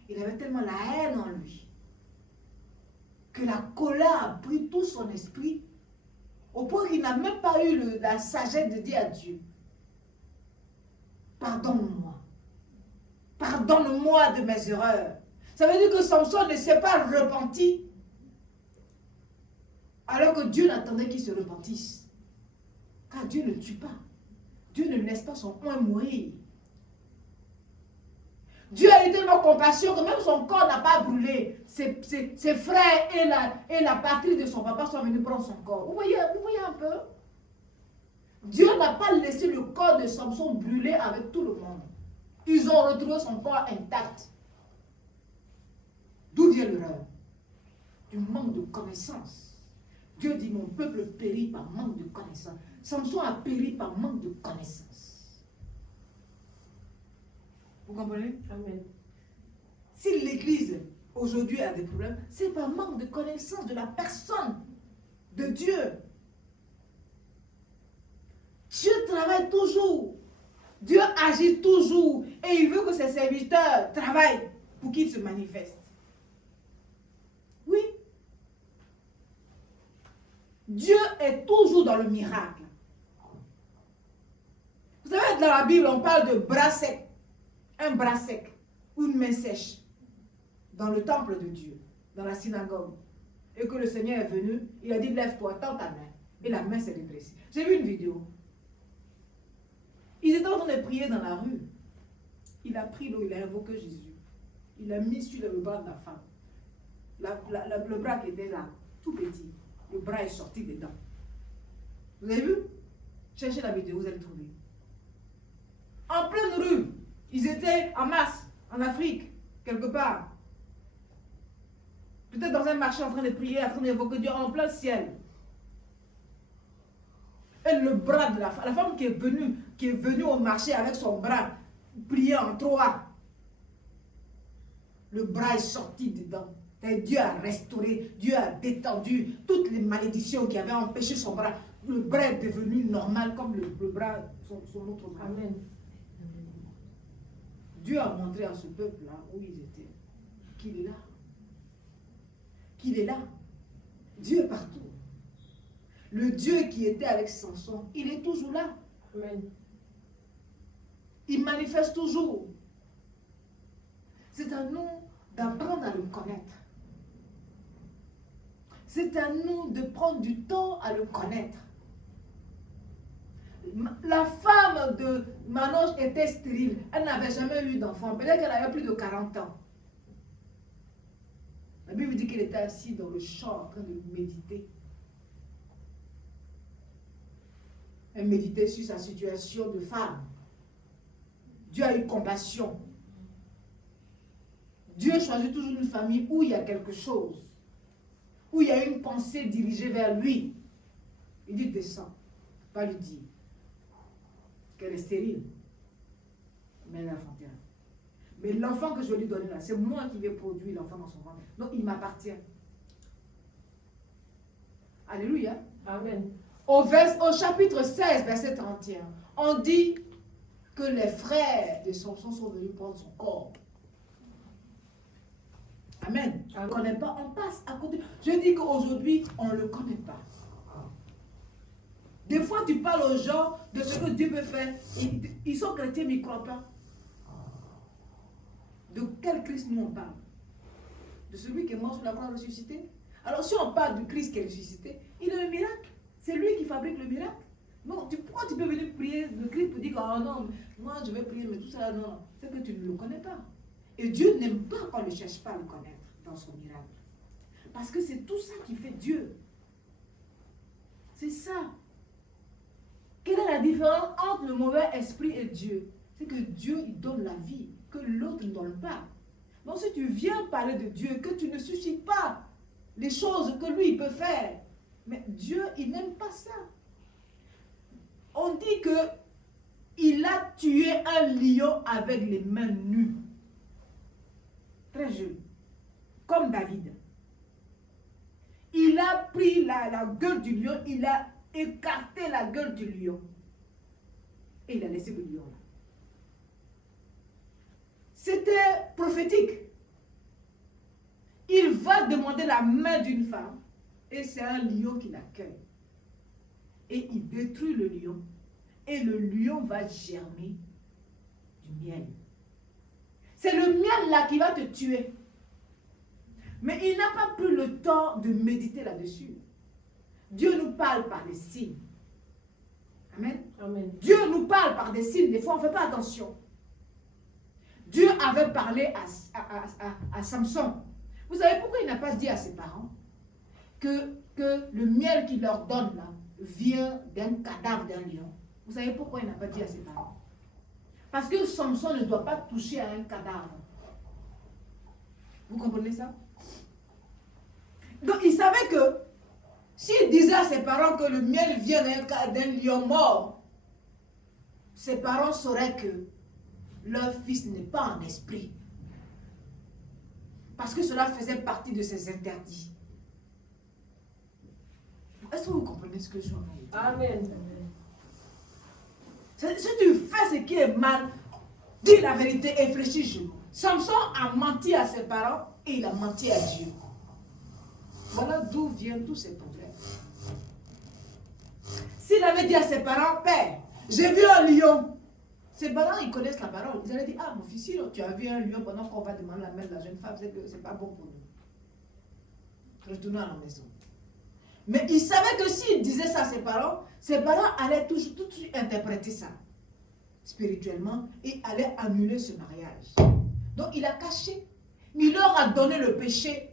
Il avait tellement la haine en lui que la colère a pris tout son esprit au point qu'il n'a même pas eu la sagesse de dire à Dieu, pardonne-moi. Pardonne-moi de mes erreurs. Ça veut dire que Samson ne s'est pas repenti alors que Dieu n'attendait qu'il se repentisse. Car Dieu ne tue pas. Dieu ne laisse pas son oint mourir. Dieu a eu tellement compassion que même son corps n'a pas brûlé. Ses frères et la patrie de son papa sont venus prendre son corps. Vous voyez un peu? Dieu n'a pas laissé le corps de Samson brûler avec tout le monde. Ils ont retrouvé son corps intact. D'où vient l'erreur? Du manque de connaissance. Dieu dit, mon peuple périt par manque de connaissance. Samson a péri par manque de connaissance. Vous comprenez? Amen. Si l'Église aujourd'hui a des problèmes, c'est par manque de connaissance de la personne de Dieu. Dieu travaille toujours. Dieu agit toujours. Et il veut que ses serviteurs travaillent pour qu'il se manifeste. Oui. Dieu est toujours dans le miracle. Vous savez, dans la Bible, on parle de bras sec. Un bras sec ou une main sèche dans le temple de Dieu, dans la synagogue. Et que le Seigneur est venu, il a dit, lève-toi, tends ta main. Et la main s'est redressée. J'ai vu une vidéo. Ils étaient en train de prier dans la rue. Il a pris l'eau, il a invoqué Jésus. Il a mis sur le bras de la femme. Le bras qui était là, tout petit. Le bras est sorti dedans. Vous avez vu? Cherchez la vidéo, vous allez trouver. En pleine rue. Ils étaient en masse, en Afrique, quelque part. Peut-être dans un marché en train de prier, en train d'évoquer Dieu en plein ciel. Et le bras de la femme qui est venue au marché avec son bras, prier en trois. Le bras est sorti dedans. Et Dieu a restauré, Dieu a détendu toutes les malédictions qui avaient empêché son bras. Le bras est devenu normal comme le bras, son autre bras. Amen. Dieu a montré à ce peuple-là où ils étaient qu'il est là. Qu'il est là. Dieu est partout. Le Dieu qui était avec Samson, il est toujours là. Amen. Il manifeste toujours. C'est à nous d'apprendre à le connaître. C'est à nous de prendre du temps à le connaître. La femme de Manoche était stérile. Elle n'avait jamais eu d'enfant. Peut-être qu'elle avait plus de 40 ans. La Bible dit qu'elle était assise dans le champ en train de méditer. Elle méditait sur sa situation de femme. Dieu a eu compassion. Dieu choisit toujours une famille où il y a quelque chose. Où il y a une pensée dirigée vers lui. Il dit descends. Pas lui dire qu'elle est stérile. Mais elle est enfantine. Mais l'enfant que je vais lui donner là, c'est moi qui vais produire l'enfant dans son ventre. Donc il m'appartient. Alléluia. Amen. Au chapitre 16, verset 31, on dit que les frères de Samson sont venus prendre son corps. Amen. On ne connaît pas, on passe à côté. Je dis qu'aujourd'hui, on ne le connaît pas. Des fois, tu parles aux gens de ce que Dieu peut faire. Ils sont chrétiens, mais ils ne croient pas. De quel Christ nous on parle? De celui qui est mort sur la croix ressuscité? Alors, si on parle du Christ qui est ressuscité, il est le miracle. C'est lui qui fabrique le miracle. Non, pourquoi tu peux venir prier le Christ pour dire que oh non, moi je vais prier, mais tout ça, non. C'est que tu ne le connais pas. Et Dieu n'aime pas qu'on ne cherche pas à le connaître dans son miracle. Parce que c'est tout ça qui fait Dieu. C'est ça. Quelle est la différence entre le mauvais esprit et Dieu? C'est que Dieu, il donne la vie, que l'autre ne donne pas. Donc si tu viens parler de Dieu, que tu ne suscites pas les choses que lui, il peut faire. Mais Dieu, il n'aime pas ça. On dit que il a tué un lion avec les mains nues. Très jeune. Comme David. Il a pris la gueule du lion, il a écarté la gueule du lion. Et il a laissé le lion là. C'était prophétique. Il va demander la main d'une femme et c'est un lion qui l'accueille. Et il détruit le lion et le lion va germer du miel. C'est le miel là qui va te tuer. Mais il n'a pas pris le temps de méditer là-dessus. Dieu nous parle par des signes. Amen. Amen. Dieu nous parle par des signes. Des fois, on ne fait pas attention. Dieu avait parlé à Samson. Vous savez pourquoi il n'a pas dit à ses parents que le miel qu'il leur donne là vient d'un cadavre d'un lion? Vous savez pourquoi il n'a pas dit à ses parents? Parce que Samson ne doit pas toucher à un cadavre. Vous comprenez ça? Donc il savait que s'il disait à ses parents que le miel vient d'un lion mort, ses parents sauraient que leur fils n'est pas en esprit. Parce que cela faisait partie de ses interdits. Est-ce que vous comprenez ce que je veux dire? Amen. Si tu fais ce qui est mal, dis la vérité et réfléchis. Samson a menti à ses parents et il a menti à Dieu. Voilà d'où viennent tous ces problèmes. S'il avait dit à ses parents, Père, j'ai vu un lion. Ses parents, ils connaissent la parole. Ils allaient dire, ah mon fils, si tu as vu un lion pendant qu'on va demander la main de la jeune femme, c'est que ce n'est pas bon pour nous. Retournons à la maison. Mais il savait que s'il disait ça à ses parents allaient toujours tout de suite interpréter ça spirituellement et allaient annuler ce mariage. Donc il a caché. Il leur a donné le péché.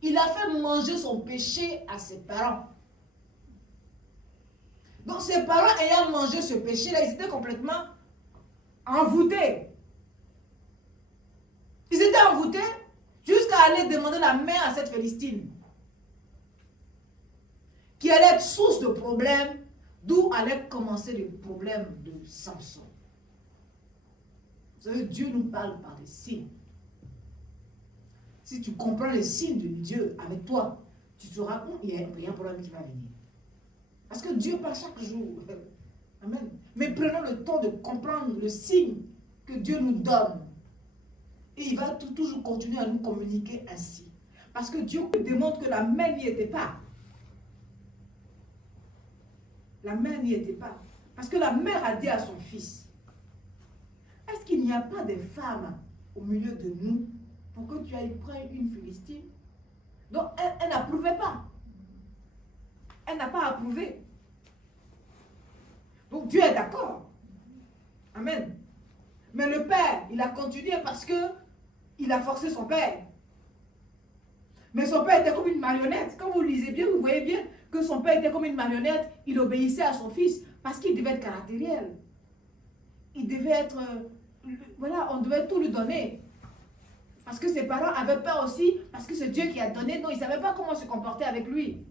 Il a fait manger son péché à ses parents. Donc ses parents ayant mangé ce péché-là, ils étaient complètement envoûtés. Ils étaient envoûtés jusqu'à aller demander la main à cette Philistine. Qui allait être source de problèmes, d'où allait commencer le problème de Samson. Vous savez, Dieu nous parle par des signes. Si tu comprends les signes de Dieu avec toi, tu sauras qu'il y a un problème qui va venir. Parce que Dieu parle chaque jour. Amen. Mais prenons le temps de comprendre le signe que Dieu nous donne. Et il va toujours continuer à nous communiquer ainsi. Parce que Dieu démontre que la main n'y était pas. La mère n'y était pas. Parce que la mère a dit à son fils, est-ce qu'il n'y a pas de femmes au milieu de nous pour que tu ailles prendre une Philistine? Donc elle n'approuvait pas. Elle n'a pas approuvé. Donc Dieu est d'accord. Amen. Mais le père, il a continué parce que il a forcé son père. Mais son père était comme une marionnette. Quand vous lisez bien, vous voyez bien que son père était comme une marionnette. Il obéissait à son fils parce qu'il devait être caractériel. Il devait être... voilà, on devait tout lui donner. Parce que ses parents avaient peur aussi, parce que c'est Dieu qui a donné, donc ils ne savaient pas comment se comporter avec lui.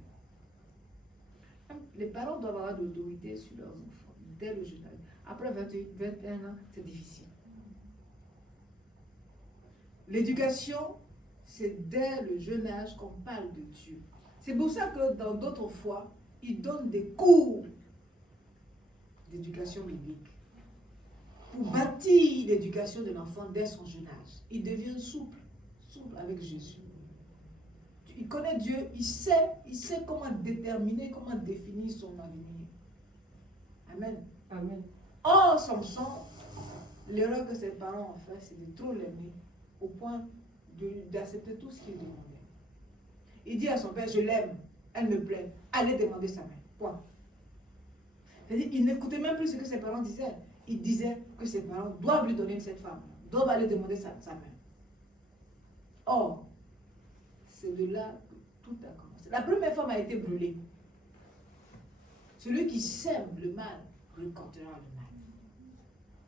Les parents doivent avoir de l'autorité sur leurs enfants dès le jeune âge. Après 21 ans, c'est difficile. L'éducation, c'est dès le jeune âge qu'on parle de Dieu. C'est pour ça que dans d'autres fois, ils donnent des cours d'éducation biblique pour bâtir l'éducation de l'enfant dès son jeune âge. Il devient souple avec Jésus. Il connaît Dieu, il sait comment déterminer, comment définir son avenir. Amen. Amen. Or, Samson, l'erreur que ses parents ont fait, c'est de trop l'aimer au point d'accepter tout ce qu'il demandait. Il dit à son père, je l'aime, elle me plaît, allez demander sa main. Point. C'est-à-dire, il n'écoutait même plus ce que ses parents disaient. Il disait que ses parents doivent lui donner cette femme, doivent aller demander sa main. Or, c'est de là que tout a commencé. La première femme a été brûlée. Celui qui sème le mal récoltera le mal.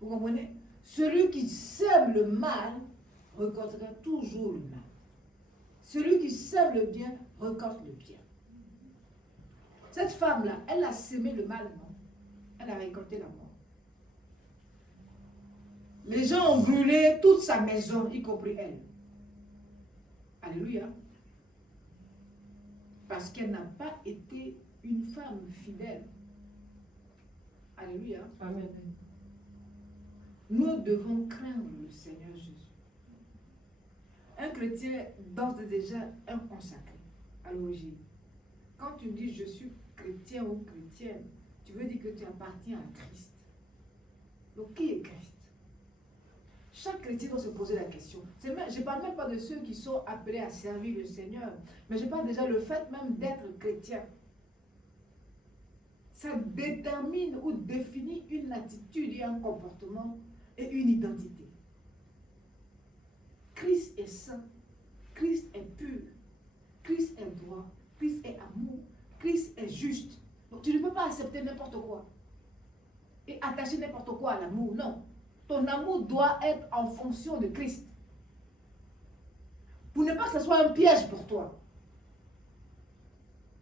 Vous comprenez? Celui qui sème le mal récoltera toujours le mal. Celui qui sème le bien récolte le bien. Cette femme-là, elle a sémé le mal, non? Elle a récolté la mort. Les gens ont brûlé toute sa maison, y compris elle. Alléluia. Parce qu'elle n'a pas été une femme fidèle. Alléluia. Amen. Nous devons craindre le Seigneur Jésus. Un chrétien, d'ores et déjà, un consacré à l'origine. Quand tu dis je suis chrétien ou chrétienne, tu veux dire que tu appartiens à Christ. Donc, qui est Christ? Chaque chrétien doit se poser la question. Je ne parle même pas de ceux qui sont appelés à servir le Seigneur, mais je parle déjà le fait même d'être chrétien. Ça détermine ou définit une attitude et un comportement et une identité. Christ est saint, Christ est pur, Christ est droit, Christ est amour, Christ est juste. Donc tu ne peux pas accepter n'importe quoi et attacher n'importe quoi à l'amour, non. Ton amour doit être en fonction de Christ. Pour ne pas que ce soit un piège pour toi.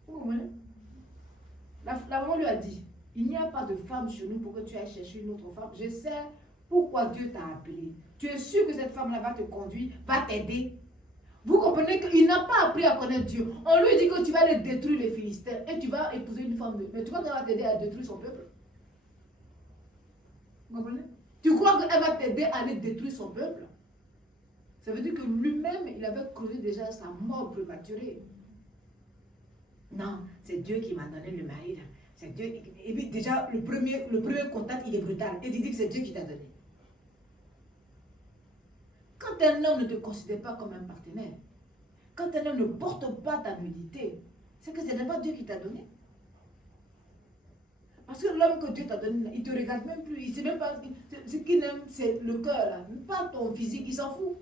Vous comprenez? La maman lui a dit, il n'y a pas de femme chez nous pour que tu ailles chercher une autre femme. Je sais pourquoi Dieu t'a appelé. Tu es sûr que cette femme-là va te conduire, va t'aider. Vous comprenez qu'il n'a pas appris à connaître Dieu. On lui dit que tu vas aller détruire les Philistins et tu vas épouser une femme de... Mais tu crois qu'elle va t'aider à détruire son peuple? Vous comprenez? Tu crois qu'elle va t'aider à aller détruire son peuple? Ça veut dire que lui-même, il avait causé déjà sa mort prématurée. Non, c'est Dieu qui m'a donné le mari là. C'est Dieu. Et puis déjà, le premier contact, il est brutal. Et tu dis que c'est Dieu qui t'a donné. Quand un homme ne te considère pas comme un partenaire, quand un homme ne porte pas ta nudité, c'est que ce n'est pas Dieu qui t'a donné. Parce que l'homme que Dieu t'a donné, il ne te regarde même plus. Il ne sait même pas. Ce qu'il aime, c'est le cœur, là. Pas ton physique, il s'en fout.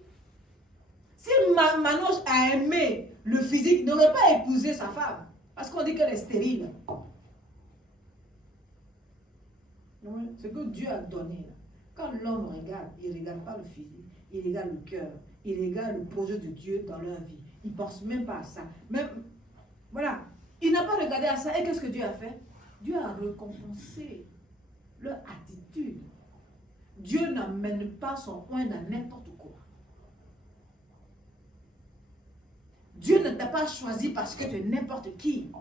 Si Manoj a aimé le physique, il n'aurait pas épousé sa femme. Parce qu'on dit qu'elle est stérile. Ce que Dieu a donné. Quand l'homme regarde, il ne regarde pas le physique, il regarde le cœur, il regarde le projet de Dieu dans leur vie. Il ne pense même pas à ça. Même, voilà. Il n'a pas regardé à ça. Et qu'est-ce que Dieu a fait? Dieu a récompensé leur attitude. Dieu n'amène pas son oint dans n'importe quoi. Dieu ne t'a pas choisi parce que tu es n'importe qui.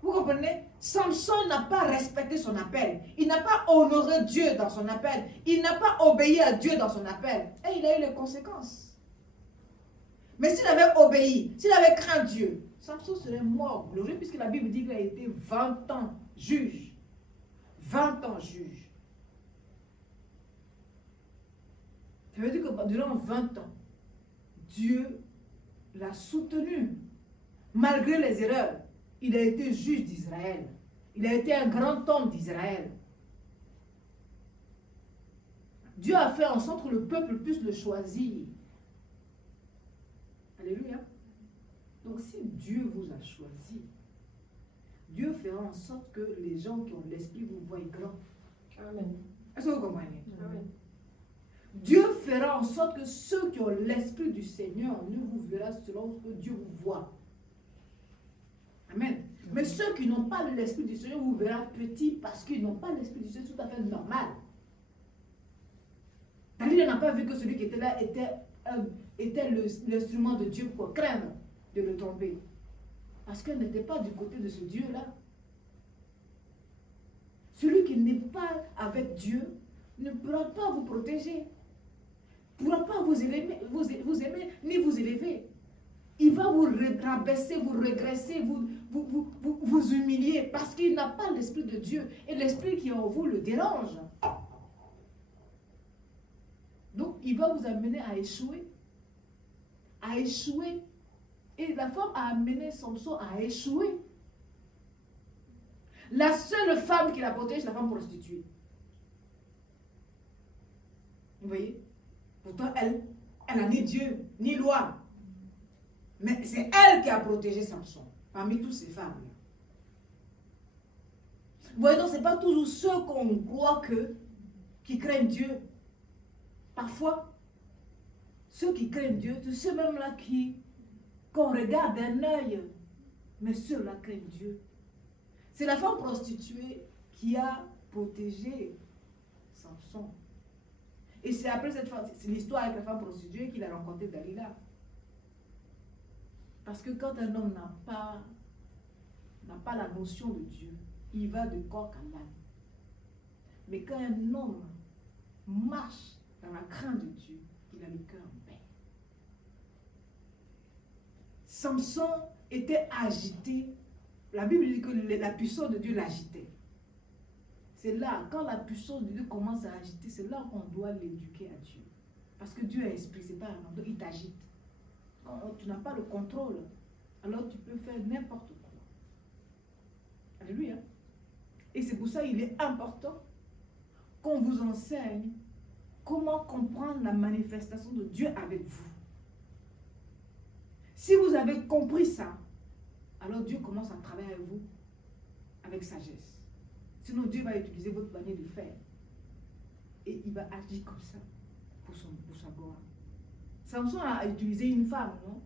Vous comprenez? Samson n'a pas respecté son appel. Il n'a pas honoré Dieu dans son appel. Il n'a pas obéi à Dieu dans son appel. Et il a eu les conséquences. Mais s'il avait obéi, s'il avait craint Dieu, Samson serait mort glorieux puisque la Bible dit qu'il a été 20 ans juge. 20 ans juge. Ça veut dire que durant 20 ans, Dieu l'a soutenu. Malgré les erreurs, il a été juge d'Israël. Il a été un grand homme d'Israël. Dieu a fait en sorte que le peuple puisse le choisir. Alléluia. Donc si Dieu vous a choisi, Dieu fera en sorte que les gens qui ont l'esprit vous voient grand. Amen. Est-ce que vous comprenez? Amen. Dieu fera en sorte que ceux qui ont l'esprit du Seigneur ne vous verront selon ce que Dieu vous voit. Amen. Mais ceux qui n'ont pas l'esprit du Seigneur vous verront petits parce qu'ils n'ont pas l'esprit du Seigneur, c'est tout à fait normal. David n'a pas vu que celui qui était là était l'instrument de Dieu pour craindre de le tromper. Parce qu'elle n'était pas du côté de ce Dieu-là. Celui qui n'est pas avec Dieu ne pourra pas vous protéger. Ne pourra pas vous aimer, ni vous élever. Il va vous rabaisser, vous régresser, vous humilier parce qu'il n'a pas l'esprit de Dieu. Et l'esprit qui est en vous le dérange. Donc, il va vous amener à échouer. À échouer. Et la femme a amené Samson à échouer. La seule femme qui la protège, c'est la femme prostituée. Vous voyez? Pourtant, elle n'a ni Dieu, ni loi. Mais c'est elle qui a protégé Samson, parmi toutes ces femmes. Vous voyez, donc ce n'est pas toujours ceux qu'on croit qui craignent Dieu. Parfois, ceux qui craignent Dieu, c'est ceux mêmes-là qu'on regarde d'un œil, mais ceux-là craignent Dieu. C'est la femme prostituée qui a protégé Samson. Et c'est après cette femme, c'est l'histoire avec la femme prostituée qu'il a rencontré Dalila. Parce que quand un homme n'a pas la notion de Dieu, il va de corps à l'âme. Mais quand un homme marche dans la crainte de Dieu, il a le cœur en paix. Samson était agité. La Bible dit que la puissance de Dieu l'agitait. C'est là, quand la puissance de Dieu commence à agiter, c'est là qu'on doit l'éduquer à Dieu. Parce que Dieu est esprit, c'est pas un homme, donc il t'agite. Quand tu n'as pas le contrôle, alors tu peux faire n'importe quoi. Alléluia. Et c'est pour ça qu'il est important qu'on vous enseigne comment comprendre la manifestation de Dieu avec vous. Si vous avez compris ça, alors Dieu commence à travailler avec vous avec sagesse. Sinon, Dieu va utiliser votre manière de faire. Et il va agir comme ça pour sa gloire. Samson a utilisé une femme, non?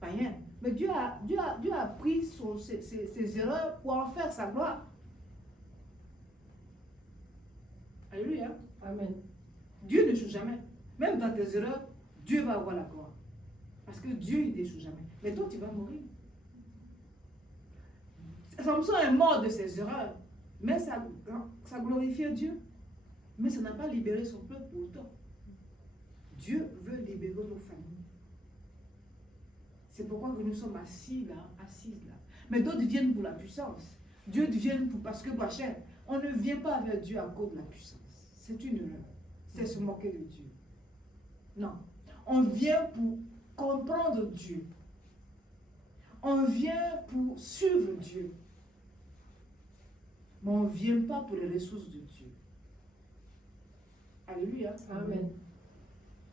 Pas rien. Mais Dieu a pris ses erreurs pour en faire sa gloire. Alléluia. Amen. Dieu n'échoue jamais. Même dans tes erreurs, Dieu va avoir la gloire. Parce que Dieu, il n'échoue jamais. Mais toi, tu vas mourir. Samson est mort de ses erreurs. Mais ça glorifiait Dieu. Mais ça n'a pas libéré son peuple pour autant. Dieu veut libérer nos familles. C'est pourquoi que nous sommes assises là. Mais d'autres viennent pour la puissance. Dieu vient parce que, on ne vient pas vers Dieu à cause de la puissance. C'est une erreur. C'est se moquer de Dieu. Non. On vient pour comprendre Dieu. On vient pour suivre Dieu. Mais on ne vient pas pour les ressources de Dieu. Alléluia. Amen.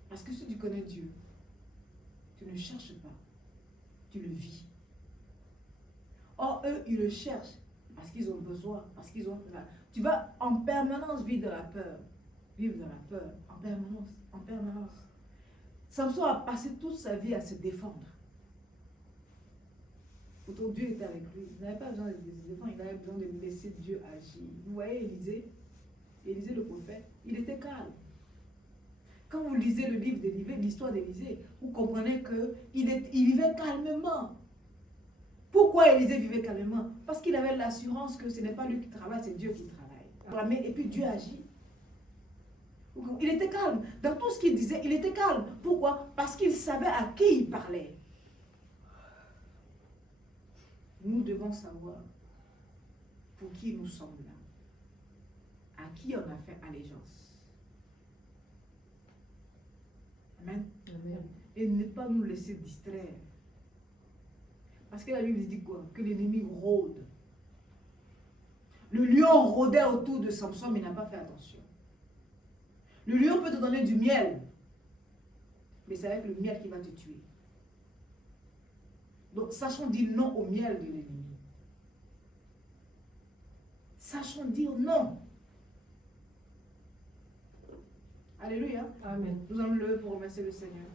Parce que si tu connais Dieu, tu ne cherches pas. Tu le vis. Or, eux, ils le cherchent parce qu'ils ont besoin, parce qu'ils ont... Tu vas en permanence vivre dans la peur. Vivre dans la peur, en permanence, en permanence. Samson a passé toute sa vie à se défendre. Pourtant, Dieu était avec lui. Il n'avait pas besoin de se défendre, il avait besoin de laisser Dieu agir. Vous voyez Élisée le prophète, il était calme. Quand vous lisez le livre l'histoire d'Élisée, vous comprenez qu'il vivait calmement. Pourquoi Élisée vivait calmement? Parce qu'il avait l'assurance que ce n'est pas lui qui travaille, c'est Dieu qui travaille. Et puis Dieu agit. Il était calme. Dans tout ce qu'il disait, il était calme. Pourquoi? Parce qu'il savait à qui il parlait. Nous devons savoir pour qui nous sommes là. À qui on a fait allégeance. Amen. Amen. Et ne pas nous laisser distraire. Parce que la Bible dit quoi? Que l'ennemi rôde. Le lion rôdait autour de Samson, mais il n'a pas fait attention. Le lion peut te donner du miel, mais c'est avec le miel qui va te tuer. Donc, sachons dire non au miel de l'ennemi. Sachons dire non. Alléluia. Amen. Nous allons lever pour remercier le Seigneur.